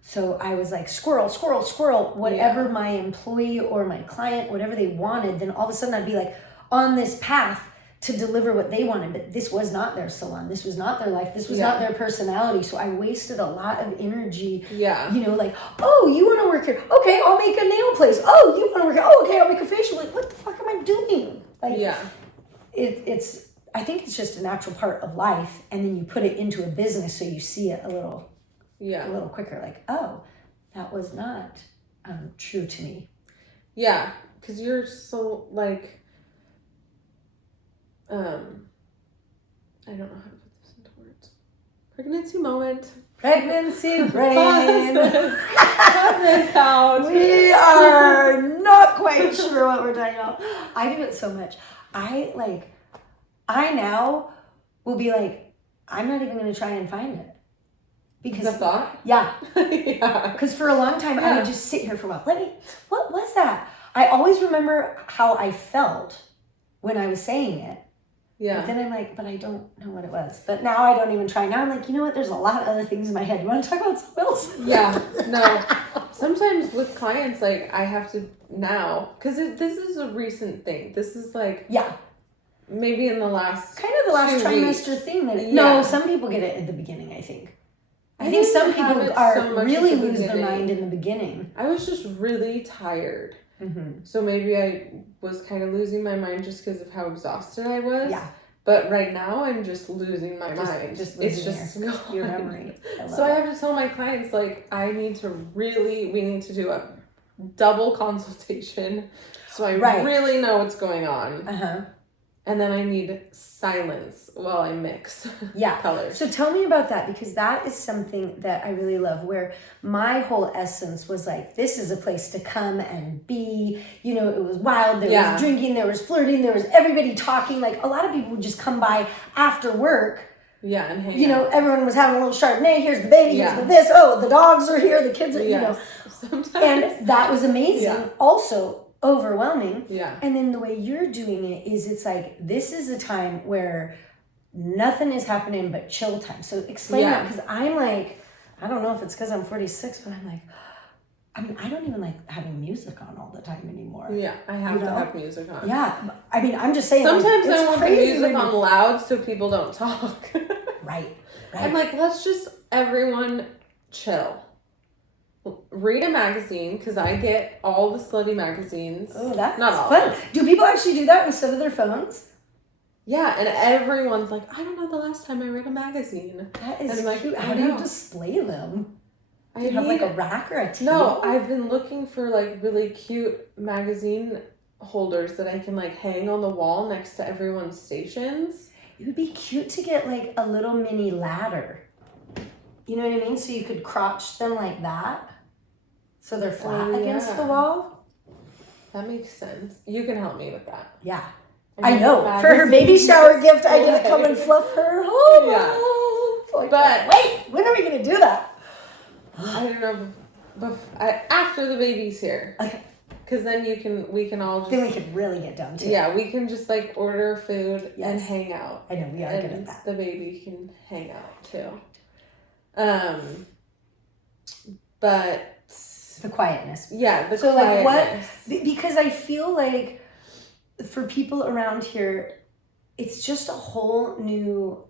So I was like, squirrel, squirrel, squirrel, whatever my employee or my client, whatever they wanted, then all of a sudden I'd be like on this path to deliver what they wanted, but this was not their salon. This was not their life. This was not their personality. So I wasted a lot of energy. Yeah. You know, like, oh, you want to work here? Okay, I'll make a nail place. Oh, you want to work here? Oh, okay, I'll make a facial. Like, what the fuck am I doing? Like, it's. I think it's just a natural part of life, and then you put it into a business so you see it a little quicker. Like, oh, that was not true to me. Yeah, because you're so like. I don't know how to put this into words. Pregnancy moment. Pregnancy brain. Cut this out. We are not quite sure what we're talking about. I do it so much. I now will be like, I'm not even going to try and find it. Because the thought? Yeah. Because for a long time, I would just sit here for a while. What was that? I always remember how I felt when I was saying it. Yeah. But then I'm like, but I don't know what it was. But now I don't even try. Now I'm like, you know what? There's a lot of other things in my head. You want to talk about something else? Yeah. No. Sometimes with clients, like, I have to now, because this is a recent thing. This is like, maybe in the last kind of the last trimester thing. No, some people get it at the beginning, I think. I think some people really lose their mind in the beginning. I was just really tired. Mm-hmm. So maybe I was kind of losing my mind just because of how exhausted I was. Yeah. But right now I'm just losing my mind. It's just your memory. I have to tell my clients, like, we need to do a double consultation so I really know what's going on. Uh-huh. And then I need silence while I mix colors. So tell me about that, because that is something that I really love, where my whole essence was like, this is a place to come and be. You know, it was wild. There was drinking, there was flirting, there was everybody talking. Like, a lot of people would just come by after work. Yeah, and hang out. You know, everyone was having a little Chardonnay. Here's the baby, here's the this. Oh, the dogs are here, the kids are, you know. Sometimes. And that was amazing. Yeah. Also, overwhelming. Yeah. And then the way you're doing it is, it's like, this is a time where nothing is happening but chill time. So explain that, because I'm like, I don't know if it's because I'm 46, but I'm like, I mean, I don't even like having music on all the time anymore. Yeah, I have to have music on. Yeah, I mean, I'm just saying. Sometimes I want the music on loud so people don't talk. Right. I'm like, let's just everyone chill. Read a magazine, because I get all the slutty magazines. Oh, that's not fun. Do people actually do that instead of their phones? Yeah, and everyone's like, I don't know the last time I read a magazine. That is cute. How do you display them? Do you have like a rack or a table? No, I've been looking for like really cute magazine holders that I can like hang on the wall next to everyone's stations. It would be cute to get like a little mini ladder. You know what I mean? So you could crotch them like that. So they're flat against the wall. That makes sense. You can help me with that. Yeah. I know. For her baby shower gift, I get to come and fluff her. Oh, yeah. But wait, when are we going to do that? I don't know. After the baby's here. Okay. because then we can all just... Then we can really get down to it. Yeah, we can just like order food and hang out. I know, we are good at that. The baby can hang out too. But... The quietness. Yeah, the so quietness. Like what... Because I feel like for people around here, it's just a whole new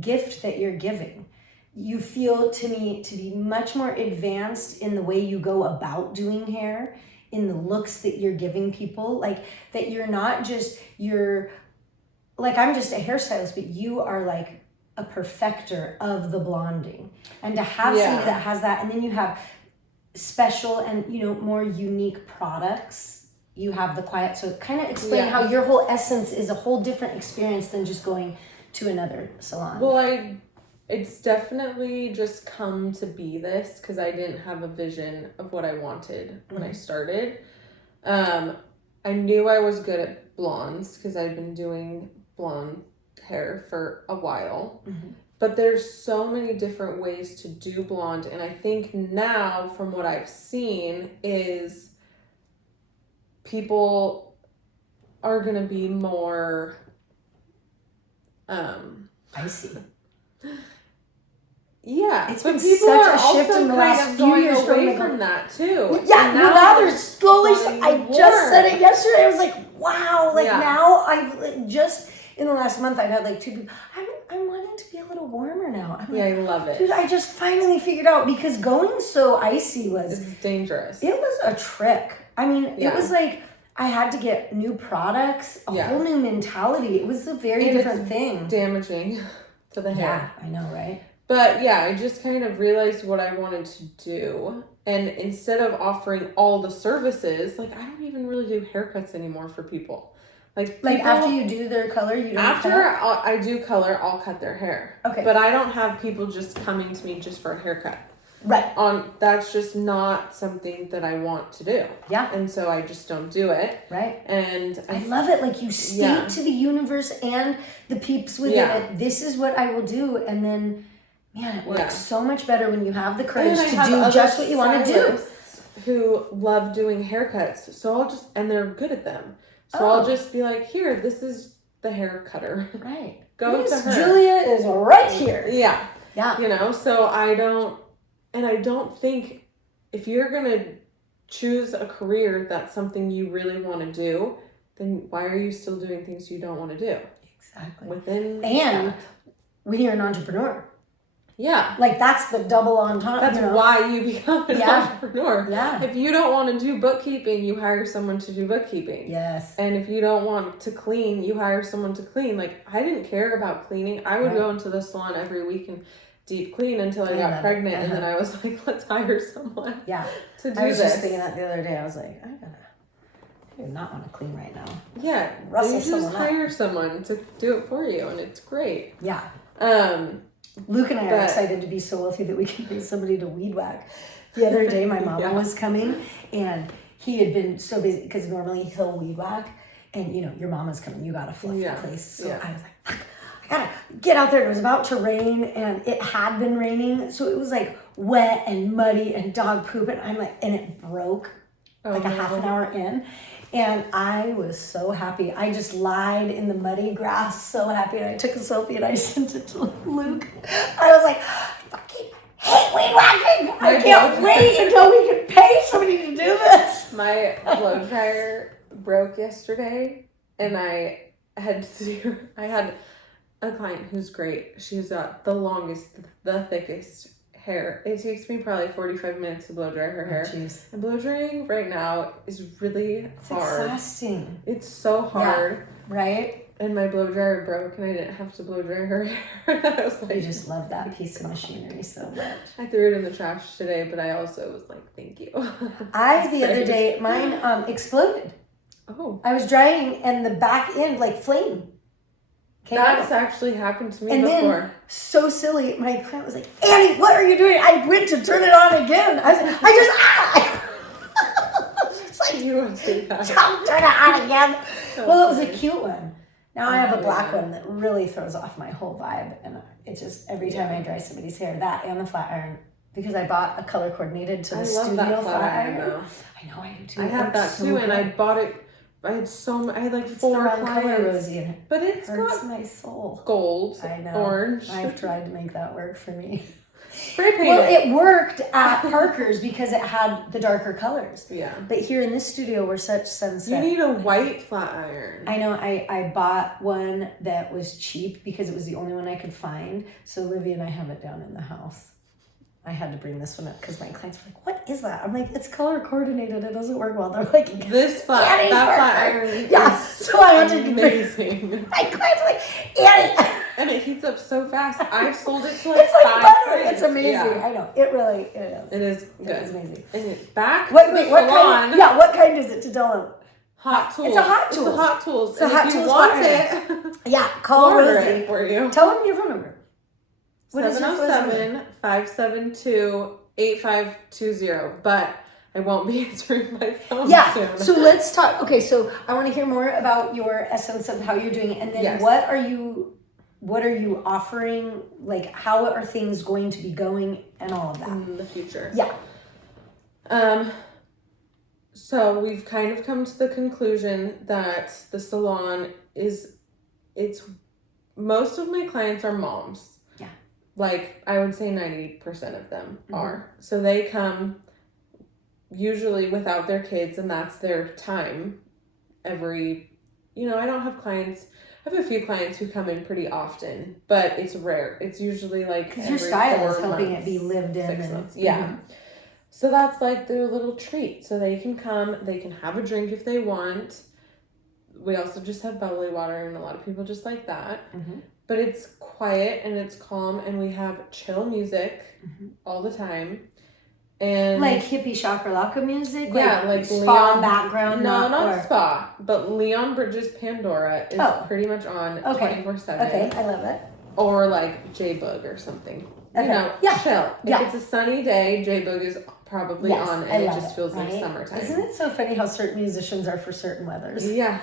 gift that you're giving. You feel to me to be much more advanced in the way you go about doing hair, in the looks that you're giving people, like that you're not just, like I'm just a hairstylist, but you are like a perfecter of the blonding. And to have somebody that has that, and then you have special and, you know, more unique products. You have the quiet, so kind of explain how your whole essence is a whole different experience than just going to another salon. Well, it's definitely just come to be this because I didn't have a vision of what I wanted when I started. I knew I was good at blondes because I'd been doing blonde hair for a while. But there's so many different ways to do blonde, and I think now from what I've seen is people are gonna be more icy. Yeah, it's been such a shift in the last few years away from that too. Yeah, now they're slowly. I just said it yesterday. I was like, wow. Like now, I've just in the last month, I've had like 2 people. I'm wanting to be a little warmer now. I'm like, I love it, dude. I just finally figured out because going so icy was dangerous. It was a trick. I mean, it was like I had to get new products, a whole new mentality. It was a very different thing. Damaging to the hair. Yeah, I know, right? But yeah, I just kind of realized what I wanted to do. And instead of offering all the services, like I don't even really do haircuts anymore for people. Like people, after you do their color, you don't I do color, I'll cut their hair. Okay. But I don't have people just coming to me just for a haircut. Right. That's just not something that I want to do. Yeah. And so I just don't do it. Right. And I love it. Like you state to the universe and the peeps within it, this is what I will do. And then, man, it works so much better when you have the courage to do just what you want to do. Who love doing haircuts. So and they're good at them. So I'll just be like, here, this is the hair cutter. Right. Go to her. Julia is right here. Yeah. Yeah. You know, so I don't think if you're going to choose a career that's something you really want to do, then why are you still doing things you don't want to do? Exactly. When you're an entrepreneur. Yeah. Like that's the double on top. That's why you become an entrepreneur. Yeah. If you don't want to do bookkeeping, you hire someone to do bookkeeping. Yes. And if you don't want to clean, you hire someone to clean. Like I didn't care about cleaning. I would go into the salon every week and deep clean until I got pregnant. And then I was like, let's hire someone. Yeah. To do I was this. just thinking that the other day. I was like, I do not want to clean right now. Yeah. You just hire someone to do it for you, and it's great. Yeah. Luke and I are excited to be so wealthy that we can pay somebody to weed whack. The other day, my mama was coming, and he had been so busy because normally he'll weed whack, and you know your mama's coming, you gotta fluff the place. So I was like, fuck, I gotta get out there. It was about to rain, and it had been raining, so it was like wet and muddy and dog poop, and and it broke like a half an hour in. And I was so happy. I just lied in the muddy grass, so happy. And I took a selfie and I sent it to Luke. I was like, I fucking hate weed whacking. I can't wait until we can pay somebody to do this. My blow dryer broke yesterday, and I had a client who's great. She's got the longest, the thickest hair. It takes me probably 45 minutes to blow dry her hair. Jeez. And blow drying right now is really hard. Exhausting. It's so hard. Yeah, right? And my blow dryer broke, and I didn't have to blow dry her hair. I was like, I just love that piece of machinery so much. I threw it in the trash today, but I also was like, thank you. The other day, mine exploded. Oh. I was drying, and the back end, like flame. That's actually happened to me before. Then, so silly, my client was like, Annie, what are you doing? I went to turn it on again. I was it's like, you would do that. Don't turn it on again. Well, it was a cute one. Now I have a black one that really throws off my whole vibe. And it just, every time I dry somebody's hair, that and the flat iron, because I bought a color coordinated to the studio. I love that flat iron though. I know, I do too. I have that too, and I bought it. I had I had like it's 4 the wrong clients. color, Rosie, in it. But it's hurts got my soul. Gold, I know. Orange. I've tried to make that work for me. Spray paint. Well, it worked at Parker's because it had the darker colors. Yeah. But here in this studio, we're such sunset. You need a white flat iron. I know. I bought one that was cheap because it was the only one I could find. So Olivia and I have it down in the house. I had to bring this one up because my clients were like, "What is that?" I'm like, "It's color coordinated. It doesn't work well." They're like, "This flat iron, yeah." So I had to amazing. My clients were like, "Annie." And it heats up so fast. I've sold it to it's like 5 butter. clients. It's amazing. Yeah. I know. It really is. It is good. It is amazing. And it's back what to the what salon. kind? Yeah, what kind is it to tell them? Hot Tools. It's a Hot Tools. It's a Hot Tools. It's a and Hot if Tools you want flat it, yeah, call order Rosie it for you. Tell them your phone number. 707-572-8520. But I won't be answering my phone soon. So let's talk. Okay, so I want to hear more about your essence of how you're doing it, and then what are you offering? Like, how are things going to be going, and all of that in the future? Yeah. So we've kind of come to the conclusion that the salon it's most of my clients are moms. Yeah. Like, I would say 90% of them are. So they come usually without their kids, and that's their time I don't have clients. I have a few clients who come in pretty often, but it's rare. It's usually like because your style is helping it be lived in 6 months. Yeah. So that's like their little treat. So they can come, they can have a drink if they want. We also just have bubbly water, and a lot of people just like that. But it's quiet and it's calm, and we have chill music all the time. And like hippie shakalaka music? Yeah, like spa Leon, background? No, not spa, but Leon Bridges' Pandora is pretty much on 24/7. Okay, I love it. Or like J-Bug or something. Okay. Chill. If it's a sunny day, J-Bug is probably on, and it just feels like summertime. Isn't it so funny how certain musicians are for certain weathers? Yeah.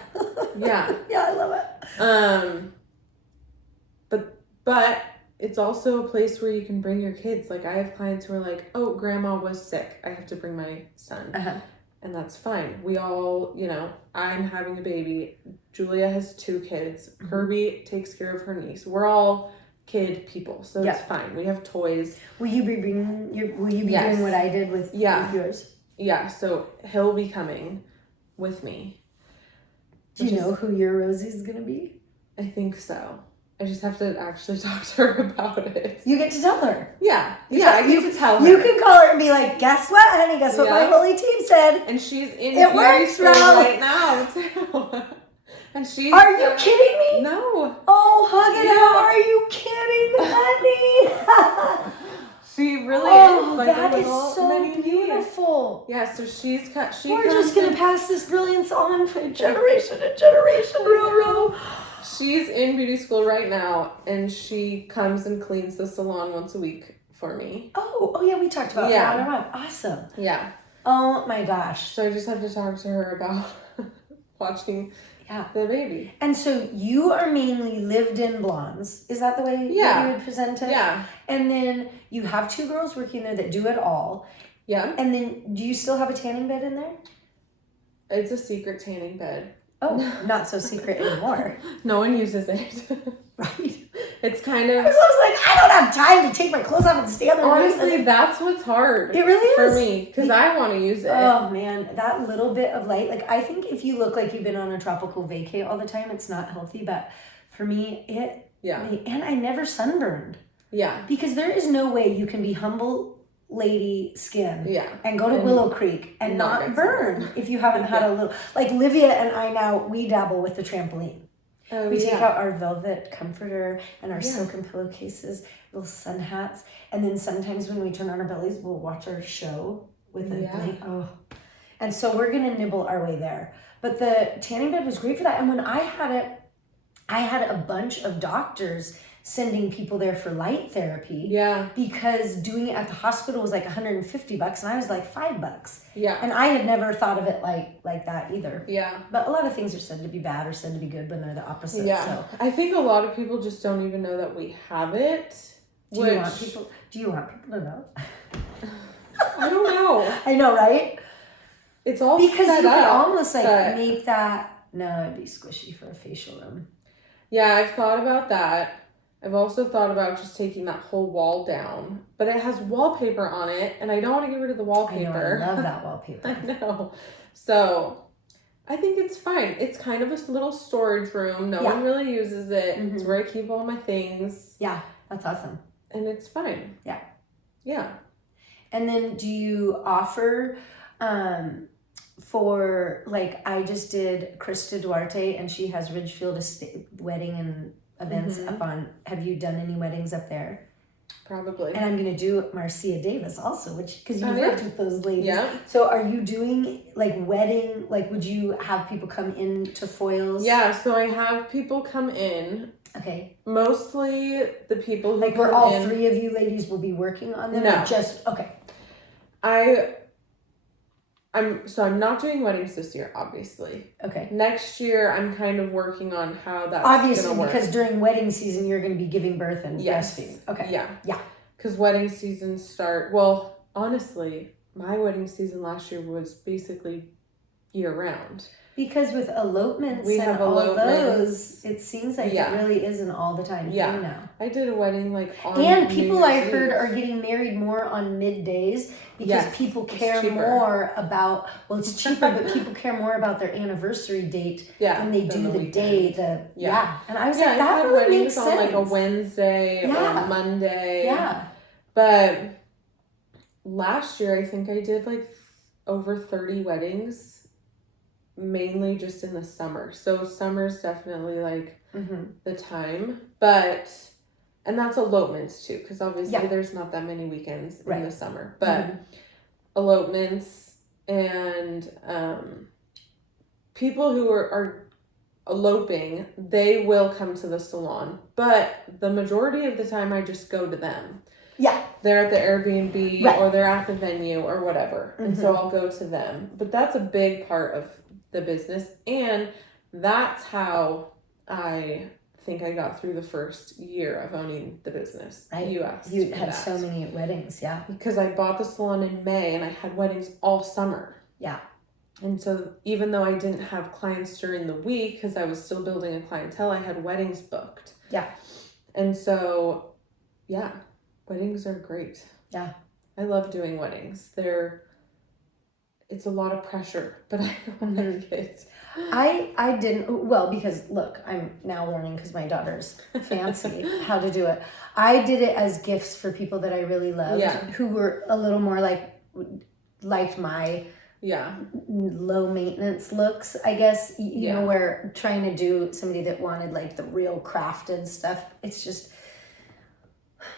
Yeah. Yeah, I love it. But it's also a place where you can bring your kids. Like, I have clients who are like, "Oh, grandma was sick. I have to bring my son." And that's fine. We all, I'm having a baby. Julia has 2 kids. Kirby takes care of her niece. We're all kid people, so it's fine. We have toys. Will you be doing what I did with yours? Yeah, so he'll be coming with me. Do you know who your Rosie's gonna be? I think so. I just have to actually talk to her about it. You get to tell her. Yeah. I get to tell her. You can call her and be like, "Guess what, honey? Guess what my holy team said?" And she's in beauty school right now, too. And she's... Are you kidding me? No. Oh, hug it out. Are you kidding, honey? She really is. Like, that is so beautiful. Yeah, so we're just going to pass this brilliance on from generation to generation, Roro. She's in beauty school right now, and she comes and cleans the salon once a week for me. Oh yeah, we talked about that. Awesome. Yeah. Oh my gosh. So I just have to talk to her about watching the baby. And so you are mainly lived-in blondes. Is that the way that you would present it? Yeah. And then you have 2 girls working there that do it all. Yeah. And then do you still have a tanning bed in there? It's a secret tanning bed. Oh, not so secret anymore. No one uses it. Right. It's kind of... I was like, I don't have time to take my clothes off and stand there. Honestly, that's what's hard. It really is. For me, because I want to use it. Oh, man. That little bit of light. Like, I think if you look like you've been on a tropical vacay all the time, it's not healthy. But for me, and I never sunburned. Yeah. Because there is no way you can be humble lady skin and go to Willow Creek and not burn if you haven't had a little... Like, Livia and I now, we dabble with the trampoline. We take out our velvet comforter and our silken pillowcases, little sun hats, and then sometimes when we turn on our bellies, we'll watch our show with a blanket. Oh. And so we're going to nibble our way there. But the tanning bed was great for that. And when I had it, I had a bunch of doctors sending people there for light therapy. Yeah. Because doing it at the hospital was like $150 and I was like $5. Yeah. And I had never thought of it like that either. Yeah. But a lot of things are said to be bad or said to be good when they're the opposite. Yeah. So. I think a lot of people just don't even know that we have it. Do you want people to know? I don't know. I know, right? It's all because set you up, could almost like but... make that. No, it'd be squishy for a facial room. Yeah, I've thought about that. I've also thought about just taking that whole wall down, but it has wallpaper on it, and I don't want to get rid of the wallpaper. I know, I love that wallpaper. I know. So I think it's fine. It's kind of a little storage room. No one really uses it. It's where I keep all my things. Yeah, that's awesome. And it's fine. Yeah. Yeah. And then do you offer for, like, I just did Krista Duarte, and she has Ridgefield wedding and events up on, have you done any weddings up there? Probably. And I'm going to do Marcia Davis also, which, because you worked with those ladies. Yeah. So are you doing like wedding, like would you have people come in to foils? Yeah, so I have people come in. Okay. Mostly the people who like come where all in, 3 of you ladies will be working on them? No. Or just, okay. I'm not doing weddings this year, obviously. Okay. Next year, I'm kind of working on how that's obviously gonna work. Because during wedding season, you're going to be giving birth and breastfeeding. Okay. Yeah. Yeah. Because wedding seasons start, well, honestly, my wedding season last year was basically year round. Because with elopements we and have all elopements. those, it seems like it really is an all the time thing now. I did a wedding like on and people New I Year's heard Eve. are getting married more on middays because people care cheaper. more about, well, it's cheaper, but people care more about their anniversary date than they do the day. And I was like, that really makes sense. On like a Wednesday or a Monday. Yeah. But last year, I think I did like over 30 weddings. Mainly just in the summer. So summer's definitely like the time. And that's elopements too, because obviously there's not that many weekends in the summer. But elopements and people who are eloping, they will come to the salon. But the majority of the time I just go to them. Yeah. They're at the Airbnb or they're at the venue or whatever. And so I'll go to them. But that's a big part of the business, and that's how I think I got through the first year of owning the business. You had so many weddings, because I bought the salon in May and I had weddings all summer. And so even though I didn't have clients during the week because I was still building a clientele, I had weddings booked. And so weddings are great. I love doing weddings. It's a lot of pressure, but I don't like it. I didn't, well, because look, I'm now learning because my daughter's fancy how to do it. I did it as gifts for people that I really loved who were a little more liked my low maintenance looks, I guess, you know, where trying to do somebody that wanted like the real crafted stuff. It's just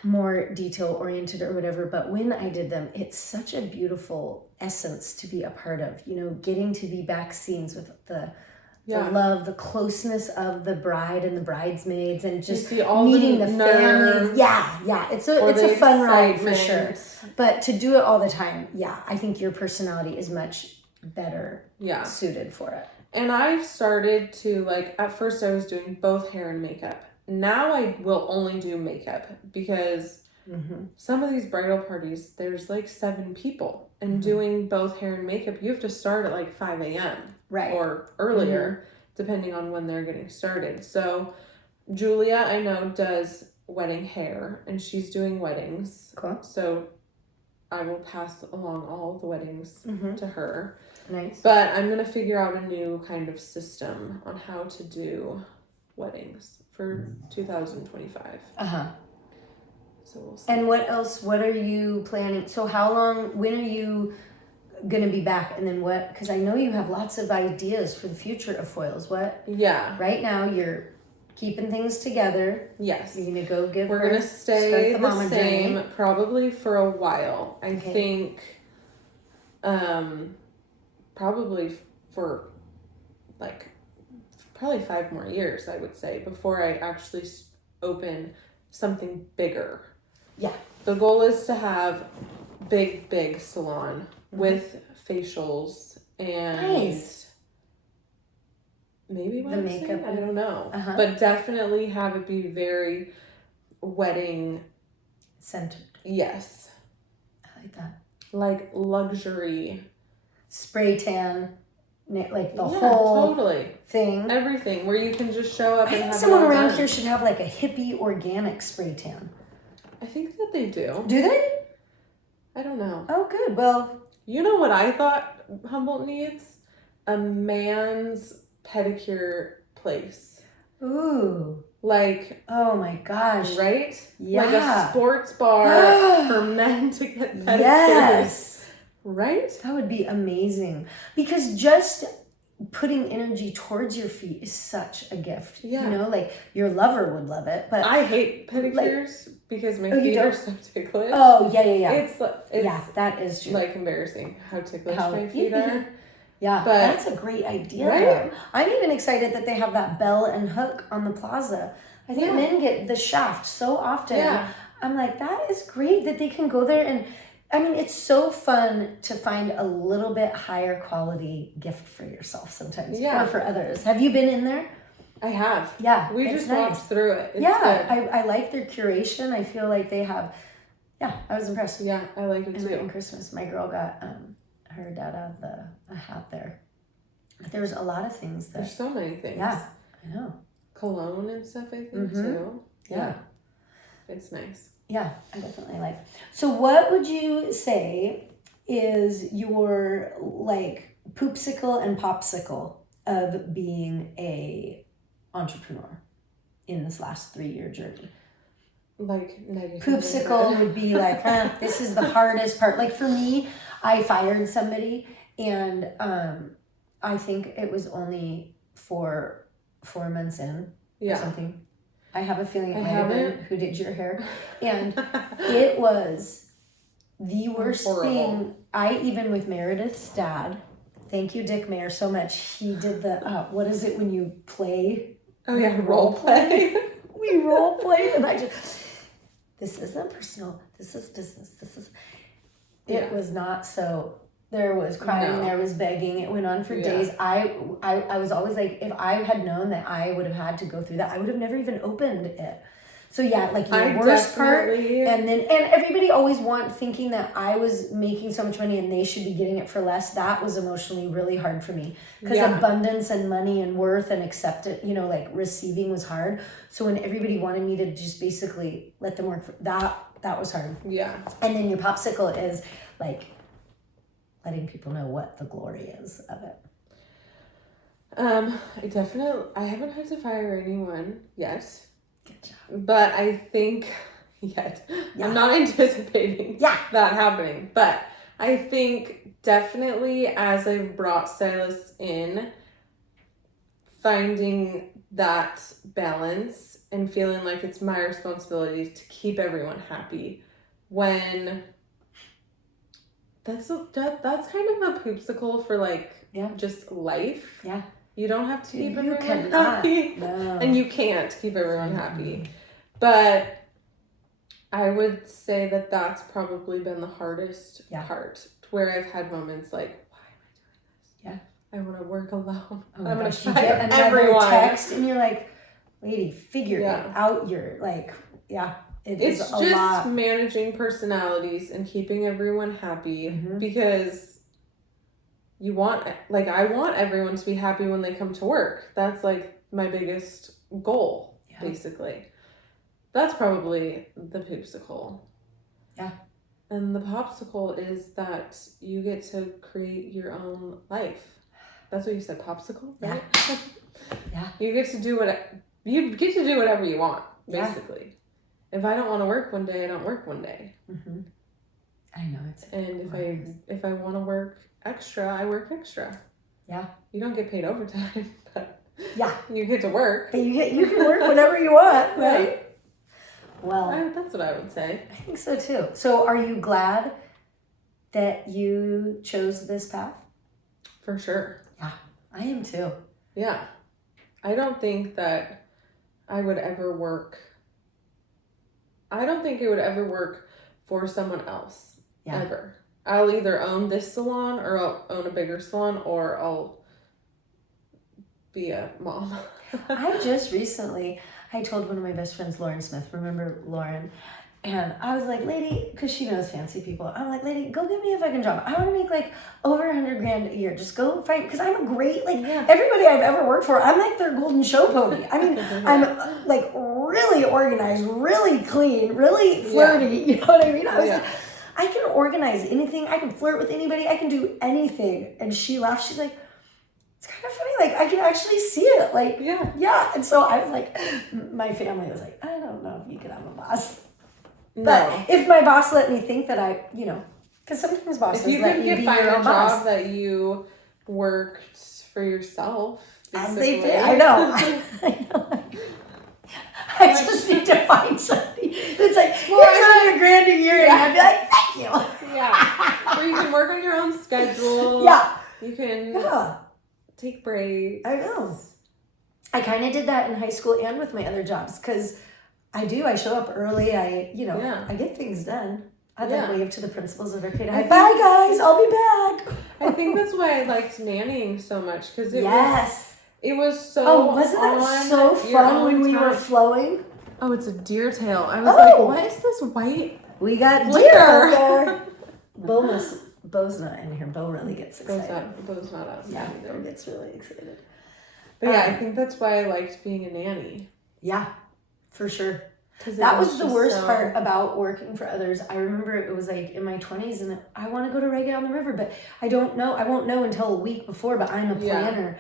more detail oriented or whatever. But when I did them, it's such a beautiful essence to be a part of, you know, getting to be back scenes with the love, the closeness of the bride and the bridesmaids, and just meeting the families. It's a fun ride for sure. But to do it all the time, I think your personality is much better suited for it. And I've started to, like, at first I was doing both hair and makeup. Now I will only do makeup because some of these bridal parties, there's like 7 people. And doing both hair and makeup, you have to start at like 5 a.m. Or earlier, depending on when they're getting started. So Julia, I know, does wedding hair, and she's doing weddings. Cool. So I will pass along all the weddings to her. Nice. But I'm going to figure out a new kind of system on how to do weddings for 2025. So we'll see. And what else? What are you planning? So how long, when are you going to be back? And then what? Because I know you have lots of ideas for the future of foils. What? Right now you're keeping things together. Yes. You're going to go give We're going to stay the same journey. Probably for a while. I think probably for probably 5 more years, I would say, before I actually open something bigger. The goal is to have big salon with facials and maybe the makeup. I don't know. But definitely have it be very wedding centered. Yes. I like that. Like luxury. Spray tan, like the whole thing. Everything where you can just show up and have someone around here should have like a hippie organic spray tan. I think that they do. Do they? I don't know. Oh, good. Well, you know what I thought Humboldt needs? A man's pedicure place. Ooh. Like, oh my gosh. Right? Yeah. Like a sports bar for men to get pedicures. Yes. Right? That would be amazing. Because just putting energy towards your feet is such a gift. Yeah. You know, like your lover would love it. But I hate pedicures because my feet are so ticklish. Oh, yeah. It's yeah, that is true. Like embarrassing how ticklish my feet are. Yeah, but that's a great idea. Right? Though. I'm even excited that they have that bell and hook on the plaza. I think men get the shaft so often. Yeah. I'm like, that is great that they can go there. And I mean, it's so fun to find a little bit higher quality gift for yourself sometimes. Yeah. Or for others. Have you been in there? I have. Yeah. We just walked through it. It's good. I like their curation. I feel like they have, I was impressed. Yeah, I like it too. And Christmas, my girl got her dad out a hat there. But there's a lot of things that. There's so many things. Yeah, I know. Cologne and stuff, I think, too. Yeah. It's nice. Yeah, I definitely like. So what would you say is your, like, poopsicle and popsicle of being a entrepreneur in this last 3-year journey? Like, negative. Poopsicle would be like, this is the hardest part. Like, for me, I fired somebody, and I think it was only 4 months in or something. I have a feeling it might have been who did your hair. And it was the worst thing. Even with Meredith's dad, thank you, Dick Mayer, so much. He did the, what is it when you play? Oh, yeah, role play. We role played, and I just, this isn't personal. This is business. It was not so. There was crying, there was begging. It went on for days. I was always like, if I had known that I would have had to go through that, I would have never even opened it. So like your worst part, and everybody always thinking that I was making so much money and they should be getting it for less. That was emotionally really hard for me because abundance and money and worth and acceptance, like receiving was hard. So when everybody wanted me to just basically let them work for that was hard. Yeah. And then your popsicle is like letting people know what the glory is of it. I haven't had to fire anyone yet. Good job. But I think I'm not anticipating that happening. But I think definitely as I've brought stylists in, finding that balance and feeling like it's my responsibility to keep everyone happy when that's kind of a poopsicle for just life. Yeah. You don't have to keep everyone happy. No. And you can't keep everyone happy. But I would say that that's probably been the hardest part, where I've had moments like, why am I doing this? Yeah. I want to work alone. Oh I'm my going gosh, to you get another everyone. text and you're like, lady, figure it out. You're like, it's just a lot. Managing personalities and keeping everyone happy because I want everyone to be happy when they come to work. That's like my biggest goal, basically. That's probably the poopsicle. Yeah. And the popsicle is that you get to create your own life. That's what you said, popsicle, right? Yeah. You get to do whatever you want, basically. If I don't want to work one day, I don't work one day. Mm-hmm. I know if I want to work extra, I work extra. Yeah. You don't get paid overtime, but you get to work. But you can work whenever you want, right? Yeah. Well, that's what I would say. I think so too. So, are you glad that you chose this path? For sure. Yeah, I am too. Yeah. I don't think that I would ever work. I don't think it would ever work for someone else. Yeah. Ever. I'll either own this salon or I'll own a bigger salon or I'll be a mom. I told one of my best friends, Lauren Smith, remember Lauren? And I was like, lady, because she knows fancy people. I'm like, lady, go get me a fucking job. I want to make like over $100,000 a year. Just go find, because I'm a great, like, everybody I've ever worked for, I'm like their golden show pony. I mean, I'm like really organized, really clean, really flirty. You know what I mean? I was like, I can organize anything. I can flirt with anybody. I can do anything. And she laughed. She's like, it's kind of funny. Like, I can actually see it. Like, yeah. And so I was like, my family was like, I don't know if you could have a boss. No. But if my boss let me think that I, you know, because sometimes bosses let you be your own boss. Job that you worked for yourself. As they did. I know. I know. I just need to find somebody that's like, here's $100,000 a year, and I'd be like, thank you. Yeah. Or you can work on your own schedule. Yeah. You can take breaks. I know. I kind of did that in high school and with my other jobs, because I show up early. I get things done. I then wave to the principals of our kid. Bye guys, I'll be back. I think that's why I liked nannying so much, because it was so. Oh, wasn't that so fun when we were flowing? Oh, it's a deer tail. I was like, what is this white? We got deer out there. Bo's not in here. Bo really gets excited. Bo's not outside. Yeah, Bo gets really excited. But I think that's why I liked being a nanny. Yeah. For sure. That was the worst part about working for others. I remember it was like in my 20s and I want to go to reggae on the river, but I don't know. I won't know until a week before, but I'm a planner.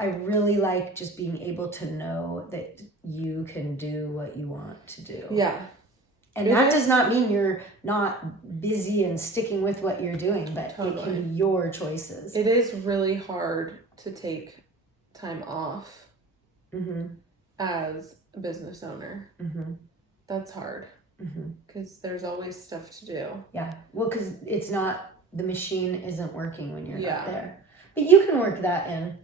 I really like just being able to know that you can do what you want to do. Yeah. And that does not mean you're not busy and sticking with what you're doing, but it can be your choices. It is really hard to take time off as a business owner. That's hard because there's always stuff to do. Yeah. Well, because it's not, the machine isn't working when you're not there. But you can work that in.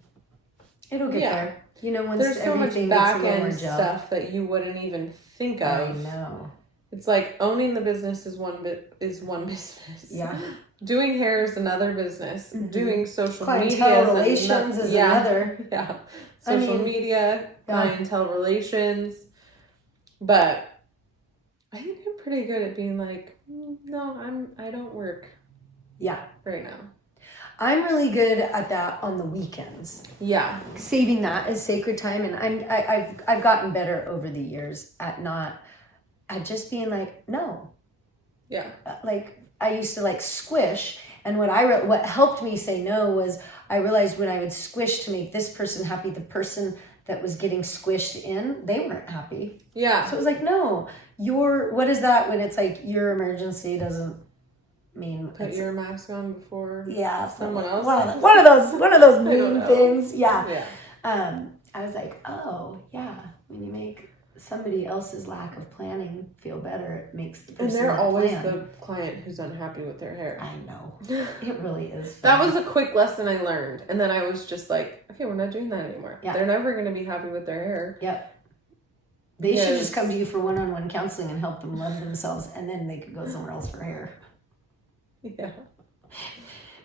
It'll get there. You know, once there's so much back end stuff that you wouldn't even think of. I know. It's like owning the business is one business. Yeah. Doing hair is another business. Doing social clientele relations is another. Yeah. Social media, clientele relations. But I think I'm pretty good at being like, no, I don't work. Yeah. Right now. I'm really good at that on the weekends. Yeah. Saving that as sacred time, and I've gotten better over the years at just being like, no. Yeah. Like I used to like squish, and what helped me say no was I realized when I would squish to make this person happy, the person that was getting squished in, they weren't happy. Yeah. So it was like, no, what is that when it's like your emergency doesn't mean put your mask on before someone else. One of those mean things. Yeah. Yeah. I was like, oh yeah, when you make somebody else's lack of planning feel better, it makes the person. And they're always the client who's unhappy with their hair. I know. It really is. That was a quick lesson I learned, and then I was just like, okay, we're not doing that anymore. Yeah. They're never going to be happy with their hair. Yep. They should just come to you for one-on-one counseling and help them love themselves, and then they could go somewhere else for hair. Yeah.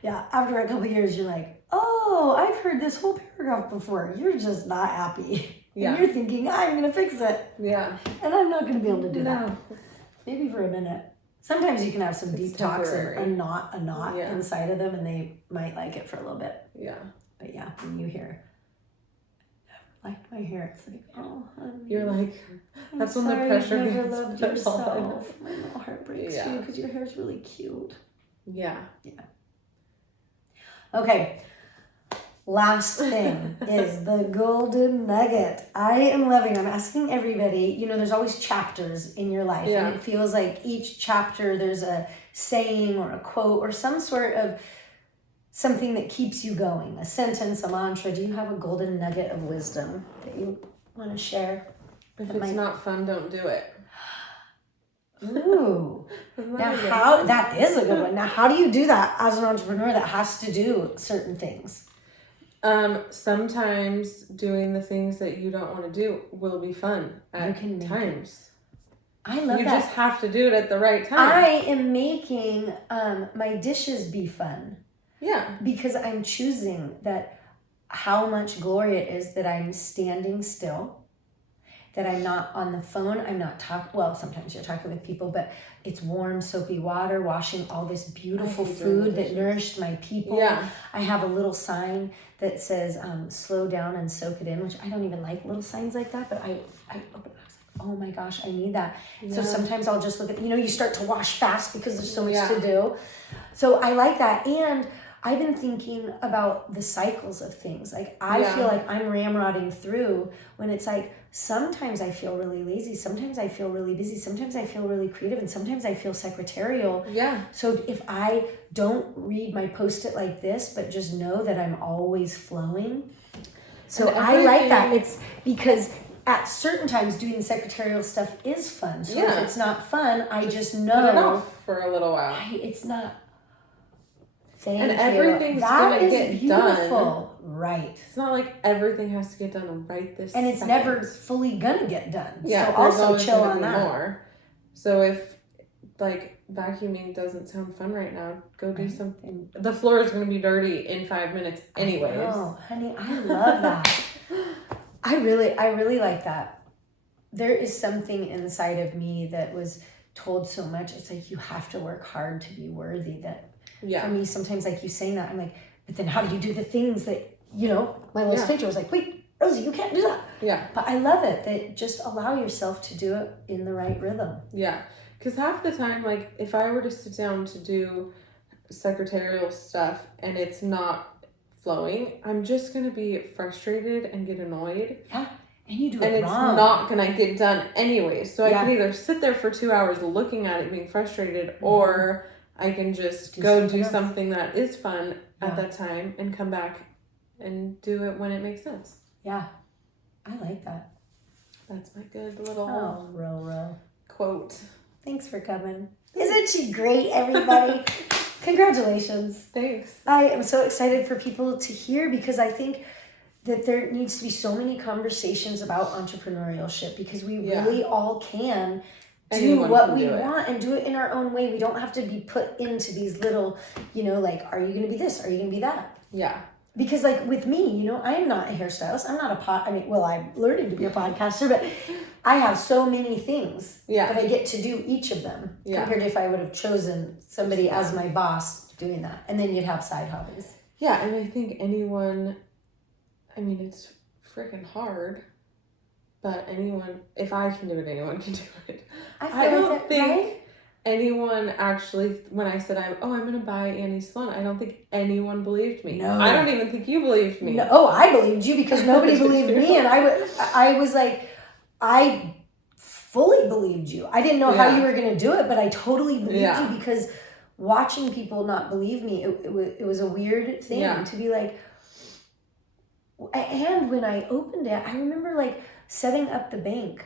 Yeah. After a couple of years, you're like, oh, I've heard this whole paragraph before. You're just not happy. Yeah. And you're thinking, I'm going to fix it. Yeah. And I'm not going to be able to do that. Maybe for a minute. Sometimes you can have some deep talks and a knot inside of them, and they might like it for a little bit. Yeah. But yeah, when you hear, I like my hair, it's like, oh, honey, you're like, that's when the pressure gets. You never loved yourself. My little heart breaks you because your hair's really cute. Yeah. Yeah. Okay. Last thing is the golden nugget. I'm asking everybody, there's always chapters in your life. Yeah. And it feels like each chapter there's a saying or a quote or some sort of something that keeps you going. A sentence, a mantra. Do you have a golden nugget of wisdom that you want to share? If it's not fun, don't do it. Ooh. Now that is a good one. Now how do you do that as an entrepreneur that has to do certain things? Sometimes doing the things that you don't want to do will be fun at times. I love that. You just have to do it at the right time. I am making my dishes be fun. Yeah. Because I'm choosing how much glory it is that I'm standing still, that I'm not on the phone. I'm not well, sometimes you're talking with people, but it's warm, soapy water, washing all this beautiful food that nourished my people. Yeah. I have a little sign that says, slow down and soak it in, which I don't even like little signs like that, but I opened it, I was like, oh my gosh, I need that. Yeah. So sometimes I'll just look at, you start to wash fast because there's so much to do. So I like that. And I've been thinking about the cycles of things. Like, I feel like I'm ramrodding through when it's like, sometimes I feel really lazy. Sometimes I feel really busy. Sometimes I feel really creative. And sometimes I feel secretarial. Yeah. So if I don't read my Post-it like this, but just know that I'm always flowing. So I like that. It's because at certain times doing the secretarial stuff is fun. So if it's not fun, I just know. Put it off for a little while. It's not. And everything's gonna get done. Right. It's not like everything has to get done right this second. And it's never fully gonna get done. Yeah. So also chill on that. More. So if like vacuuming doesn't sound fun right now, go do something. The floor is gonna be dirty in 5 minutes anyways. Oh, honey, I love that. I really like that. There is something inside of me that was told so much. It's like, you have to work hard to be worthy. That for me, sometimes like you saying that, I'm like, but then how do you do the things that, my little picture was like, wait, Rosie, you can't do that. Yeah. But I love it that just allow yourself to do it in the right rhythm. Yeah. Because half the time, like, if I were to sit down to do secretarial stuff and it's not flowing, I'm just going to be frustrated and get annoyed. Yeah. And you do it wrong. And it's not going to get done anyway. So I can either sit there for 2 hours looking at it, being frustrated, or I can just do something that is fun at that time and come back and do it when it makes sense. Yeah. I like that. That's my good little Ro. quote. Thanks for coming. Isn't she great, everybody? Congratulations. Thanks. I am so excited for people to hear, because I think that there needs to be so many conversations about entrepreneurship, because we really all can do what we want and do it in our own way. We don't have to be put into these little, like, are you going to be this? Are you going to be that? Yeah. Because like with me, I am not a hairstylist. I'm not I'm learning to be a podcaster, but I have so many things that I get to do each of them compared to if I would have chosen somebody as my boss doing that. And then you'd have side hobbies. Yeah. And I think it's freaking hard, but if I can do it, anyone can do it. I don't think anyone actually, when I said I'm going to buy Annie's salon, I don't think anyone believed me. No. I don't even think you believed me. No. Oh, I believed you because nobody believed me, and I was like, I fully believed you. I didn't know how you were going to do it, but I totally believed you, because watching people not believe me, it was a weird thing to be like. And when I opened it, I remember like setting up the bank.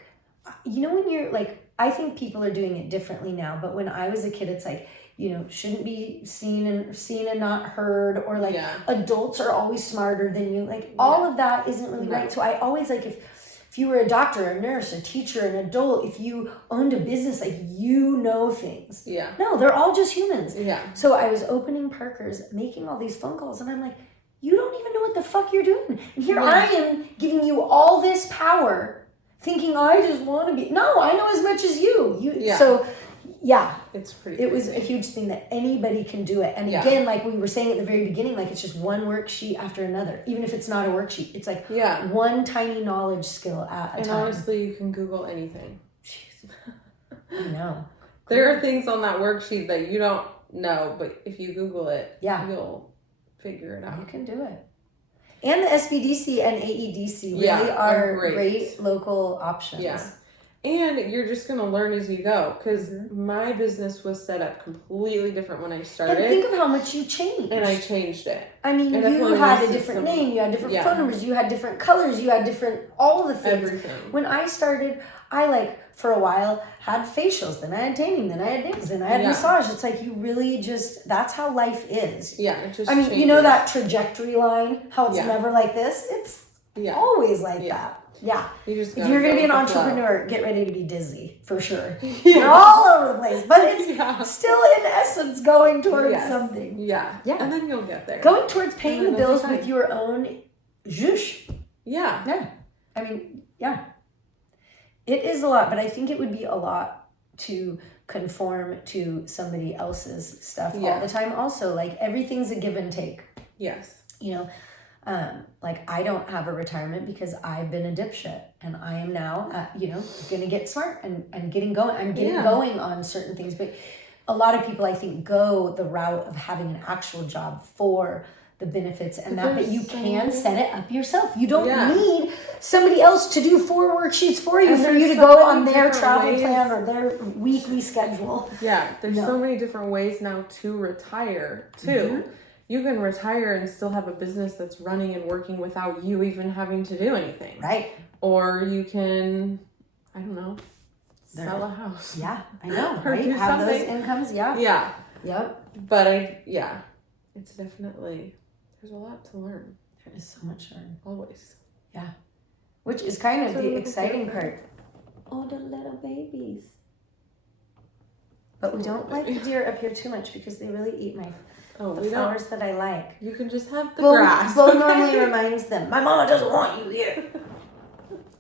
When you're like, I think people are doing it differently now, but when I was a kid, it's like, shouldn't be seen and not heard, or like adults are always smarter than you. Like all of that isn't really right. So I always like, if you were a doctor, a nurse, a teacher, an adult, if you owned a business, like things. Yeah. No, they're all just humans. Yeah. So I was opening Parker's, making all these phone calls, and I'm like, you don't even know what the fuck you're doing. And here I am giving you all this power, thinking I just want to be. No, I know as much as you. So, it's pretty. It was a huge thing that anybody can do it. And again, like we were saying at the very beginning, like it's just one worksheet after another. Even if it's not a worksheet, it's like one tiny knowledge skill at a time. And honestly, you can Google anything. Jeez. I know. There are things on that worksheet that you don't know, but if you Google it, you'll figure it out. You can do it. And the SBDC and AEDC really are great local options. Yeah. And you're just going to learn as you go, because my business was set up completely different when I started. And think of how much you changed. And I changed it. I mean, you had a different name, you had different phone numbers, you had different colors, you had different, all the things. Everything. When I started, for a while, had facials, then I had tanning, then I had nails, then I had massage. It's like you really just, that's how life is. Yeah, it just changes. That trajectory line, how it's never like this? It's always like that. Yeah. If you're going to be an entrepreneur, get ready to be dizzy, for sure. You're all over the place, but it's still in essence going towards something. Yeah. And then you'll get there. Going towards paying the bills with your own zhoosh. Yeah. Yeah. I mean, It is a lot, but I think it would be a lot to conform to somebody else's stuff all the time. Also, like, everything's a give and take. Yes. You know, like, I don't have a retirement because I've been a dipshit, and I am now, you know, gonna get smart and getting going. I'm getting going on certain things, but a lot of people, I think, go the route of having an actual job for the benefits and that, but you can set it up yourself. You don't need somebody else to do 4 worksheets for you for you to go on their travel plan or their weekly schedule. Yeah, there's so many different ways now to retire too. You can retire and still have a business that's running and working without you even having to do anything. Right. Or you can, I don't know, sell a house. Yeah, I know, or right? Have those incomes, Yeah. Yep. But it's definitely, there's a lot to learn. There is so much to learn. Always. Yeah. Which is kind of the exciting part. Oh, the little babies. But we don't like the deer up here too much because they really eat the flowers that I like. You can just have the grass. Bo normally reminds them, my mama doesn't want you here.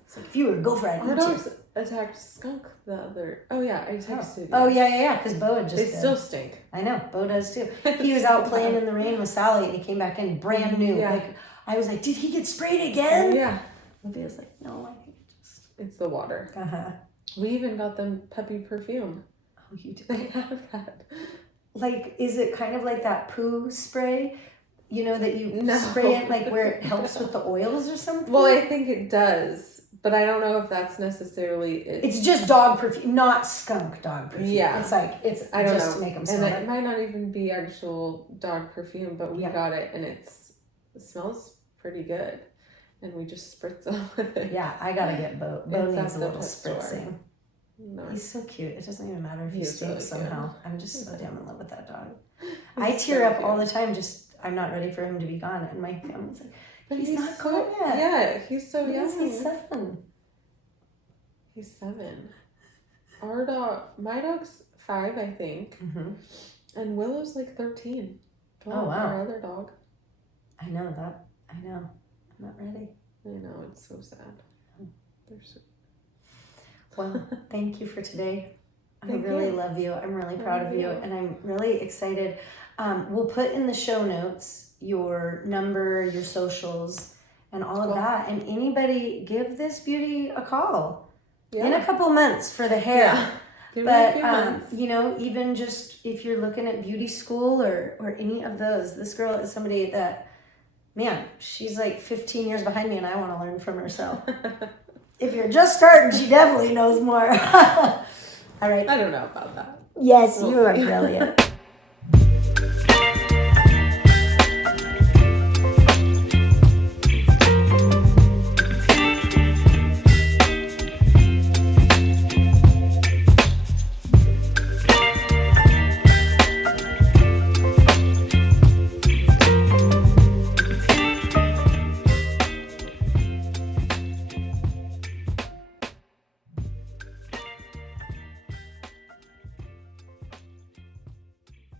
It's like, if you were a gopher, I'd eat you. Dogs attacked skunk the other. Oh yeah, I texted you. Oh yeah. Because Bo had just. They still stink. I know, Bo does too. He was out playing in the rain with Sally, and he came back in brand new. Yeah. Like, I was like, did he get sprayed again? Yeah. Olivia was like, no, I think it's the water. We even got them puppy perfume. Oh, you did. They have that. Like, is it kind of like that poo spray? You know, that you spray it like where it helps with the oils or something? Well, I think it does, but I don't know if that's necessarily it. It's just dog perfume, not skunk dog perfume. Yeah. It's like, it's I don't just know. to make them smell And it might not even be actual dog perfume, but we got it and it smells pretty good. And we just spritz them with it. Yeah, I gotta get Bo. Bo needs a little spritzing. No. He's so cute. It doesn't even matter if he stinks somehow. Cute. I'm just so damn in love with that dog. I tear up all the time. Just I'm not ready for him to be gone, and my family's like, but he's not gone yet. Yeah, he's so young. He's 7. He's 7. Our dog, my dog's 5, I think, and Willow's like 13. Oh wow. Our other dog. I know that. I know. I'm not ready. I know, it's so sad. They're so... Well, thank you for today. I really love you. I'm really proud of you, and I'm really excited. We'll put in the show notes your number, your socials, and all of that. And anybody, give this beauty a call in a couple months for the hair. Yeah. Give me a few months. You know, even just if you're looking at beauty school or any of those, this girl is somebody that, man, she's like 15 years behind me, and I want to learn from her. So if you're just starting, she definitely knows more. All right. I don't know about that. Yes, you are brilliant.